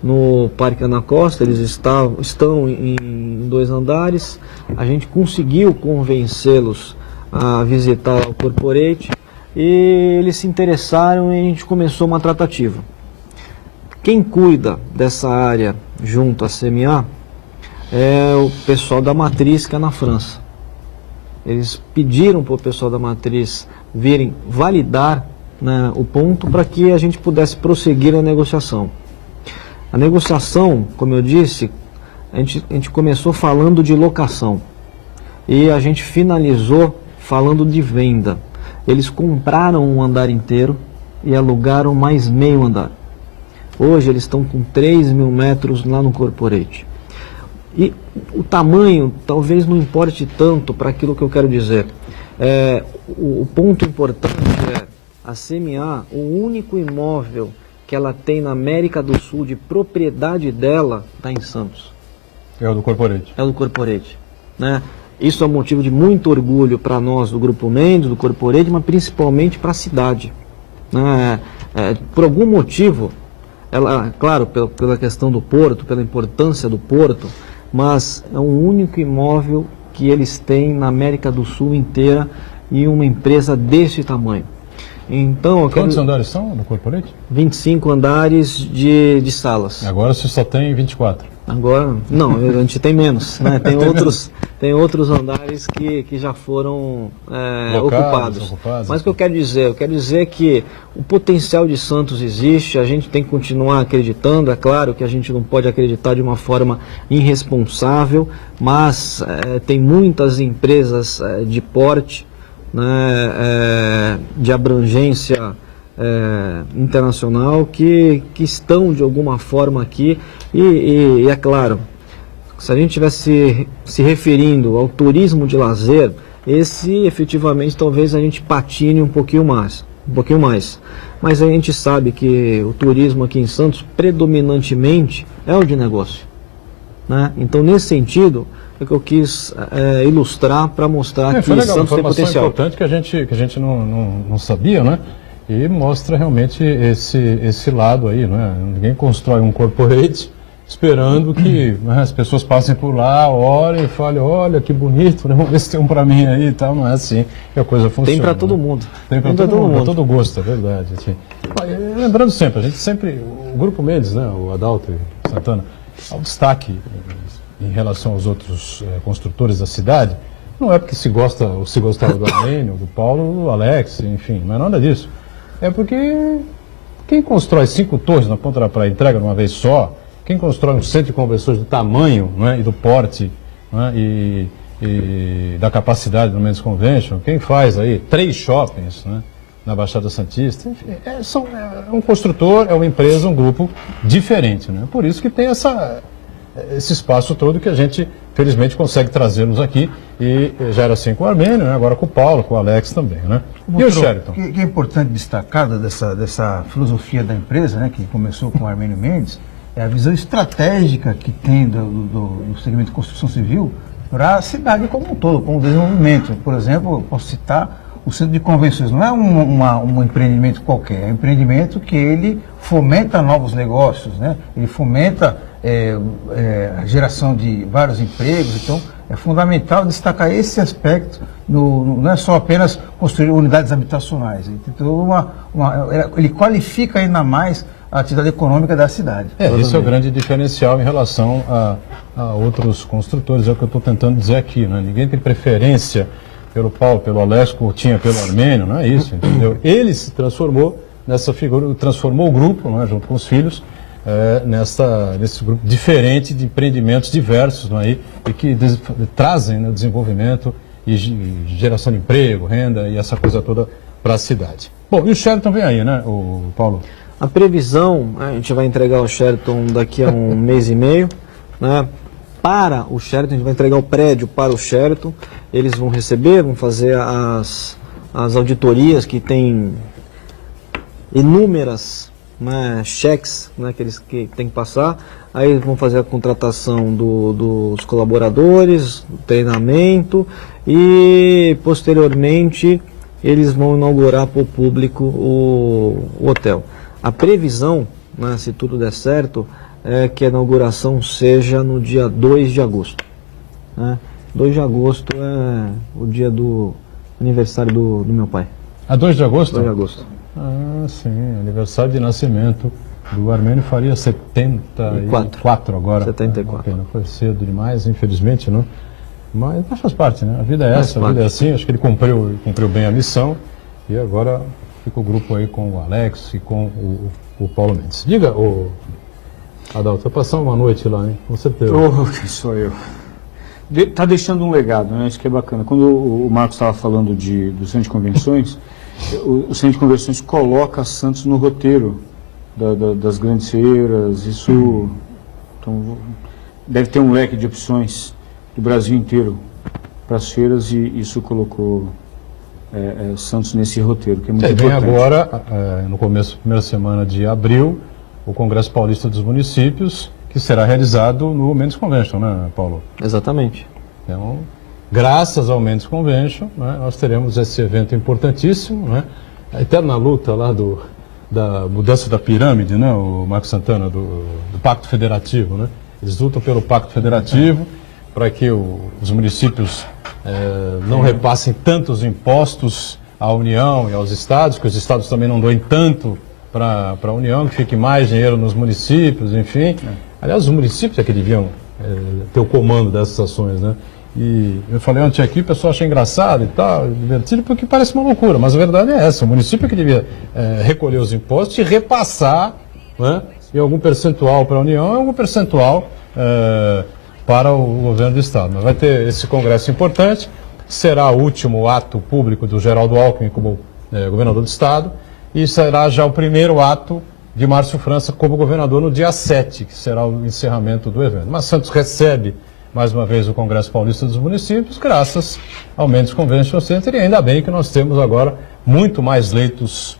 no Parque Ana Costa, eles estão em 2 andares. A gente conseguiu convencê-los a visitar o corporate e eles se interessaram e a gente começou uma tratativa. Quem cuida dessa área junto à CMA é o pessoal da Matriz, que é na França. Eles pediram para o pessoal da Matriz virem validar, né, o ponto para que a gente pudesse prosseguir a negociação. A negociação, como eu disse, a gente começou falando de locação e a gente finalizou falando de venda. Eles compraram um andar inteiro e alugaram mais meio andar. Hoje eles estão com 3.000 metros lá no corporate. E o tamanho talvez não importe tanto para aquilo que eu quero dizer. O ponto importante é a CMA, o único imóvel que ela tem na América do Sul de propriedade dela está em Santos. É o do corporate. É o do corporate, né? Isso é um motivo de muito orgulho para nós do Grupo Mendes, do corporate, mas principalmente para a cidade, né? Por algum motivo, ela, claro, pela questão do porto, pela importância do porto, mas é o único imóvel que eles têm na América do Sul inteira e uma empresa desse tamanho. Então, quantos andares são no corporate? 25 andares de salas. Agora você só tem 24. Agora, não, a gente tem menos, né? Tem outros andares que já foram ocupados. Mas o que eu quero dizer é que o potencial de Santos existe, a gente tem que continuar acreditando. É claro que a gente não pode acreditar de uma forma irresponsável, mas tem muitas empresas de porte, né, de abrangência internacional que estão de alguma forma aqui e é claro, se a gente estivesse se referindo ao turismo de lazer, esse efetivamente talvez a gente patine um pouquinho mais, mas a gente sabe que o turismo aqui em Santos predominantemente é o de negócio, né? Então nesse sentido é que eu quis ilustrar para mostrar que Santos tem potencial. É importante que a gente não sabia, né? E mostra realmente esse lado aí, né? Ninguém constrói um corporate esperando que, né, as pessoas passem por lá, olhem e falem, olha que bonito, né? Vamos ver se tem um para mim aí e tal. Não é assim que a coisa funciona. Tem para todo mundo. Tem para todo mundo, para todo gosto, é verdade. Assim. Lembrando sempre, o Grupo Mendes, né, o Adalto e Santana, ao destaque em relação aos outros construtores da cidade, não é porque se gostava do Armênio, do Paulo, do Alex, enfim, não é nada disso. É porque quem constrói 5 torres na ponta da praia e entrega de uma vez só, quem constrói um centro de convenções do tamanho, né, e do porte, né, e da capacidade do Mendes Convention, quem faz aí 3 shoppings, né, na Baixada Santista, enfim, é um construtor, é uma empresa, um grupo diferente, né? Por isso que tem esse espaço todo que a gente, felizmente, consegue trazê-los aqui, e já era assim com o Armênio, né? Agora com o Paulo, com o Alex também, né? E o Sheraton? O que é importante destacar dessa filosofia da empresa, né, que começou com o Armênio Mendes, é a visão estratégica que tem do segmento de construção civil para a cidade como um todo, como desenvolvimento. Por exemplo, eu posso citar o centro de convenções não é um empreendimento qualquer, é um empreendimento que ele fomenta novos negócios, né? Ele fomenta a geração de vários empregos, então é fundamental destacar esse aspecto, não é só apenas construir unidades habitacionais, então, ele qualifica ainda mais a atividade econômica da cidade. Esse é o grande diferencial em relação a outros construtores, é o que eu estou tentando dizer aqui, né? Ninguém tem preferência pelo Paulo, pelo Alex, Coutinho, pelo Armênio, não é isso, entendeu? Ele se transformou nessa figura, transformou o grupo, não é, junto com os filhos, nesse grupo diferente de empreendimentos diversos, não é, e que trazem, né, desenvolvimento e geração de emprego, renda e essa coisa toda para a cidade. Bom, e o Sheraton vem aí, né, o Paulo? A previsão, a gente vai entregar o Sheraton daqui a um mês e meio, né? Para o Sheraton, a gente vai entregar o prédio para o Sheraton, eles vão receber, vão fazer as auditorias que tem inúmeras, né, cheques, né, que eles têm que passar, aí vão fazer a contratação dos colaboradores, treinamento e posteriormente eles vão inaugurar para o público o hotel. A previsão, né, se tudo der certo, é que a inauguração seja no dia 2 de agosto. Né? 2 de agosto é o dia do aniversário do meu pai. 2 de agosto? 2 de agosto. Ah, sim, aniversário de nascimento do Armênio faria 74 agora. 74. Não foi cedo demais, infelizmente, não. Mas faz parte, né? A vida é essa, a vida é assim. Acho que ele cumpriu bem a missão e agora fica o grupo aí com o Alex e com o Paulo Mendes. Diga, Adalto, vai passar uma noite lá, hein? Com certeza. Sou eu. Está deixando um legado, né? Isso que é bacana. Quando o Marcos estava falando do Centro de Convenções, o Centro de Convenções coloca Santos no roteiro das grandes feiras. Isso então, deve ter um leque de opções do Brasil inteiro para as feiras e isso colocou Santos nesse roteiro, que é muito importante. Vem agora, no começo da primeira semana de abril, o Congresso Paulista dos Municípios, que será realizado no Mendes Convention, né, Paulo? Exatamente. Então, graças ao Mendes Convention, né, nós teremos esse evento importantíssimo, né, a eterna luta lá da mudança da pirâmide, né, o Marcos Santana, do Pacto Federativo, né? Eles lutam pelo Pacto Federativo para que os municípios não repassem tantos impostos à União e aos estados, que os estados também não doem tanto para a União, que fique mais dinheiro nos municípios, enfim. Aliás, os municípios é que deviam ter o comando dessas ações, né? E eu falei ontem aqui, o pessoal acha engraçado e tal, divertido, porque parece uma loucura, mas a verdade é essa, o município é que devia recolher os impostos e repassar, né, em algum percentual para a União e algum percentual para o governo do Estado. Mas vai ter esse congresso importante, será o último ato público do Geraldo Alckmin como governador do Estado, e será já o primeiro ato de Márcio França como governador no dia 7, que será o encerramento do evento. Mas Santos recebe mais uma vez o Congresso Paulista dos Municípios, graças ao Mendes Convention Center, e ainda bem que nós temos agora muito mais leitos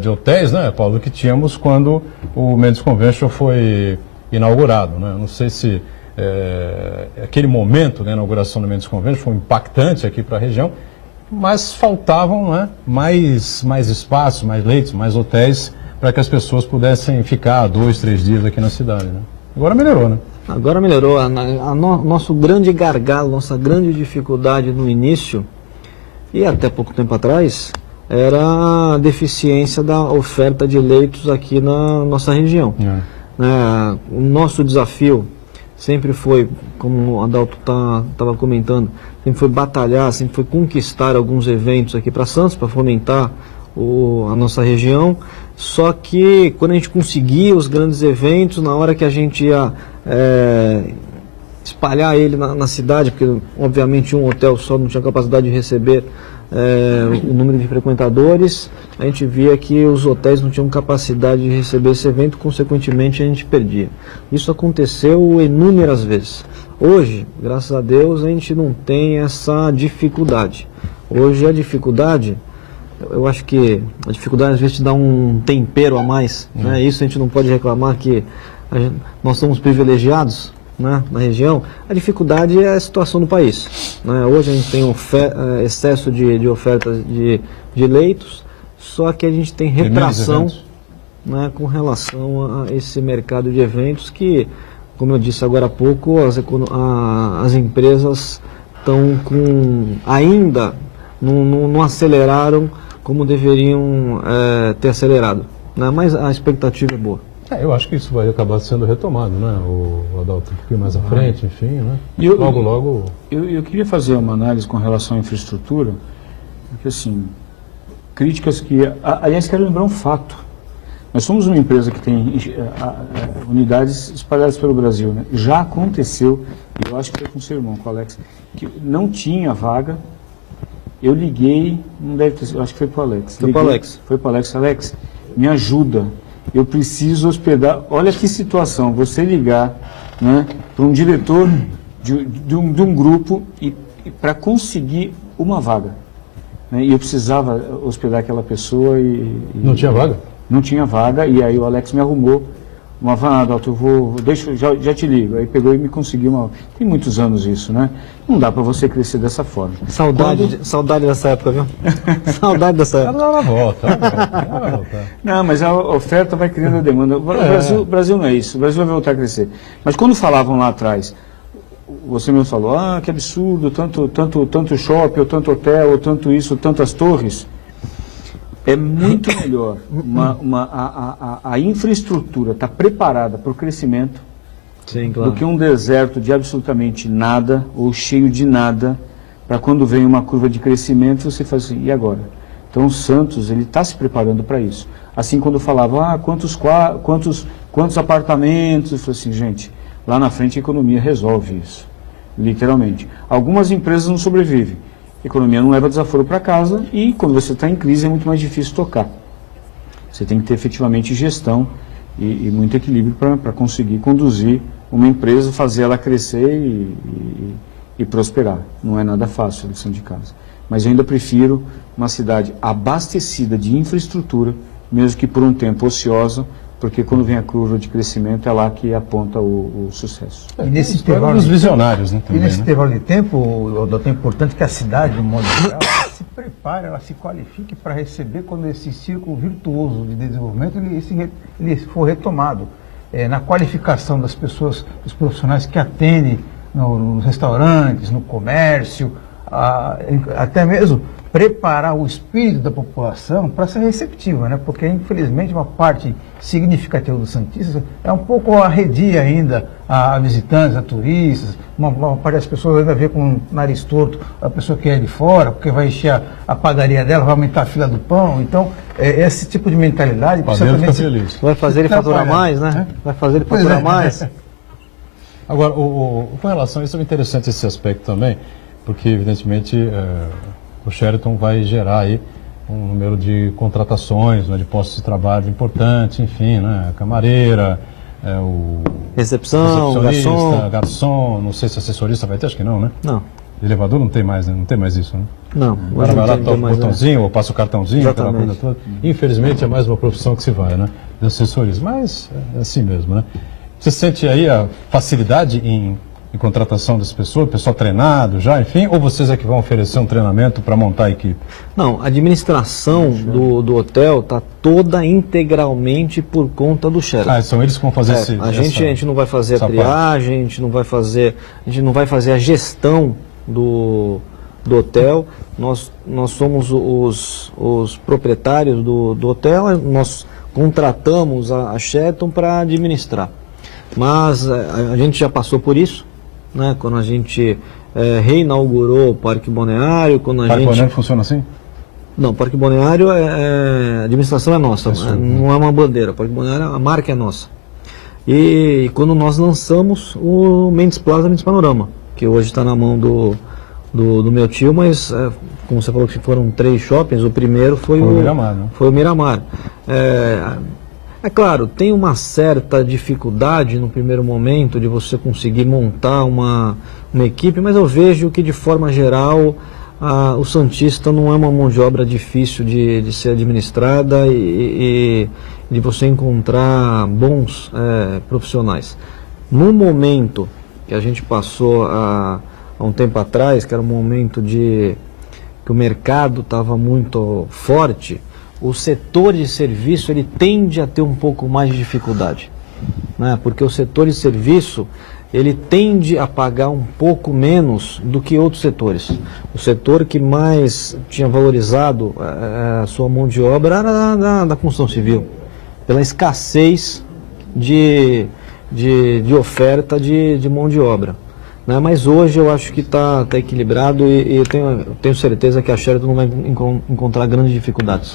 de hotéis, né, Paulo, do que tínhamos quando o Mendes Convention foi inaugurado, né? Não sei se aquele momento da inauguração do Mendes Convention foi impactante aqui para a região, mas faltavam, né, mais espaços, mais leitos, mais hotéis para que as pessoas pudessem ficar 2, 3 dias aqui na cidade, né? Agora melhorou, né? Agora melhorou. Nosso grande gargalo, nossa grande dificuldade no início, e até pouco tempo atrás, era a deficiência da oferta de leitos aqui na nossa região. O nosso desafio sempre foi, como o Adalto estava comentando, sempre foi batalhar, sempre foi conquistar alguns eventos aqui para Santos, para fomentar a nossa região. Só que quando a gente conseguia os grandes eventos, na hora que a gente ia espalhar ele na cidade, porque obviamente um hotel só não tinha capacidade de receber o número de frequentadores, a gente via que os hotéis não tinham capacidade de receber esse evento, consequentemente a gente perdia. Isso aconteceu inúmeras vezes. Hoje, graças a Deus, a gente não tem essa dificuldade. Hoje a dificuldade, eu acho que a dificuldade às vezes te dá um tempero a mais, né? Isso a gente não pode reclamar que nós somos privilegiados, né, na região, a dificuldade é a situação do país. Né? Hoje a gente tem excesso de oferta de leitos, só que a gente tem retração, né, com relação a esse mercado de eventos que, como eu disse agora há pouco, as empresas estão ainda não aceleraram como deveriam ter acelerado, né? Mas a expectativa é boa. Eu acho que isso vai acabar sendo retomado, né? O Adalto, um pouquinho mais à frente, enfim, né? Logo. Eu queria fazer uma análise com relação à infraestrutura, porque assim, críticas que... Aliás, quero lembrar um fato. Nós somos uma empresa que tem unidades espalhadas pelo Brasil, né? Já aconteceu, e eu acho que foi com o seu irmão, com o Alex, que não tinha vaga. Eu liguei, não deve ter sido, eu acho que foi para o Alex. Foi para o Alex. Foi para o Alex. Alex, me ajuda. Eu preciso hospedar. Olha que situação, você ligar, né, para um diretor de um grupo e para conseguir uma vaga. Né, e eu precisava hospedar aquela pessoa e... Não tinha vaga? Não tinha vaga, e aí o Alex me arrumou uma vaga, já te ligo. Aí pegou e me conseguiu uma... Tem muitos anos isso, né? Não dá para você crescer dessa forma. Saudade dessa época, viu? Saudade dessa época. Ela volta. Não, mas a oferta vai criando a demanda. O Brasil não é isso, o Brasil vai voltar a crescer. Mas quando falavam lá atrás, você mesmo falou, que absurdo, tanto shopping, ou tanto hotel, ou tanto isso, tantas torres. É muito melhor a infraestrutura estar preparada para o crescimento. Sim, claro. Do que um deserto de absolutamente nada ou cheio de nada, para quando vem uma curva de crescimento você faz assim, e agora? Então o Santos ele está se preparando para isso. Assim quando falava, quantos apartamentos, eu falei assim, gente, lá na frente a economia resolve isso, literalmente. Algumas empresas não sobrevivem. A economia não leva desaforo para casa e quando você está em crise é muito mais difícil tocar. Você tem que ter efetivamente gestão e muito equilíbrio para conseguir conduzir uma empresa, fazer ela crescer e prosperar. Não é nada fácil a lição de casa. Mas eu ainda prefiro uma cidade abastecida de infraestrutura, mesmo que por um tempo ociosa, porque quando vem a curva de crescimento é lá que aponta o sucesso. E nesse intervalo dos visionários, né? Também, intervalo de tempo, é importante que a cidade, de um modo geral, se prepare, ela se qualifique para receber quando esse círculo virtuoso de desenvolvimento ele for retomado. Na qualificação das pessoas, dos profissionais que atendem nos restaurantes, no comércio, até mesmo preparar o espírito da população para ser receptiva, né? Porque infelizmente uma parte significativa dos santistas é um pouco arredia ainda a visitantes, a turistas, uma parte das pessoas ainda vê com o nariz torto a pessoa que é de fora, porque vai encher a padaria dela, vai aumentar a fila do pão, então esse tipo de mentalidade precisa também vai fazer ele faturar mais, né? Vai fazer ele faturar mais. Agora, com relação a isso é interessante esse aspecto também, porque evidentemente o Sheraton vai gerar aí um número de contratações, né, de postos de trabalho importante, enfim, né, camareira, recepcionista, garçom, não sei se assessorista vai ter, acho que não, né? Não. Elevador não tem mais, né? Não tem mais isso, né? Não. O cara vai lá, toca o botãozinho, ou passa o cartãozinho, aquela coisa toda. Infelizmente é mais uma profissão que se vai, né? De assessorista, mas é assim mesmo, né? Você sente aí a facilidade em contratação dessa pessoa, pessoal treinado já, enfim, ou vocês é que vão oferecer um treinamento para montar a equipe? Não, a administração do hotel está toda integralmente por conta do Sheraton. São eles que vão fazer a gente não vai fazer a triagem, a gente não vai fazer a gestão do hotel. Nós somos os proprietários do hotel, nós contratamos a Sheraton para administrar. Mas a gente já passou por isso, né? Quando a gente reinaugurou o Parque Balneário, Parque Balneário funciona assim? Não, Parque Balneário a administração é nossa, não é uma bandeira. Parque Balneário, a marca é nossa. E quando nós lançamos o Mendes Plaza, Mendes Panorama, que hoje está na mão do meu tio, mas como você falou que foram 3 shoppings, o primeiro foi o Miramar, né? Foi o Miramar. É claro, tem uma certa dificuldade no primeiro momento de você conseguir montar uma equipe, mas eu vejo que de forma geral o Santista não é uma mão de obra difícil de ser administrada e de você encontrar bons profissionais. No momento que a gente passou há um tempo atrás, que era um momento que o mercado estava muito forte, o setor de serviço ele tende a ter um pouco mais de dificuldade, né? Porque o setor de serviço ele tende a pagar um pouco menos do que outros setores. O setor que mais tinha valorizado a sua mão de obra era da construção civil, pela escassez de oferta de mão de obra, né? Mas hoje eu acho que está equilibrado e eu tenho certeza que a Sheraton não vai encontrar grandes dificuldades.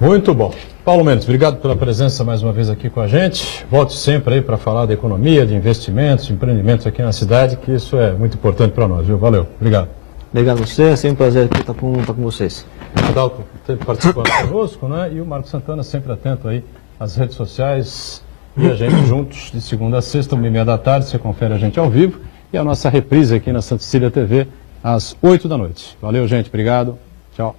Muito bom. Paulo Mendes, obrigado pela presença mais uma vez aqui com a gente. Volte sempre aí para falar de economia, de investimentos, de empreendimentos aqui na cidade, que isso é muito importante para nós, viu? Valeu, obrigado. Obrigado a você, é sempre um prazer aqui estar com vocês. O Adalto sempre participando conosco, né? E o Marcos Santana sempre atento aí às redes sociais e a gente juntos, de segunda a sexta, 1h30 da tarde, você confere a gente ao vivo e a nossa reprise aqui na Santa Cecília TV às 8 da noite. Valeu, gente, obrigado, tchau.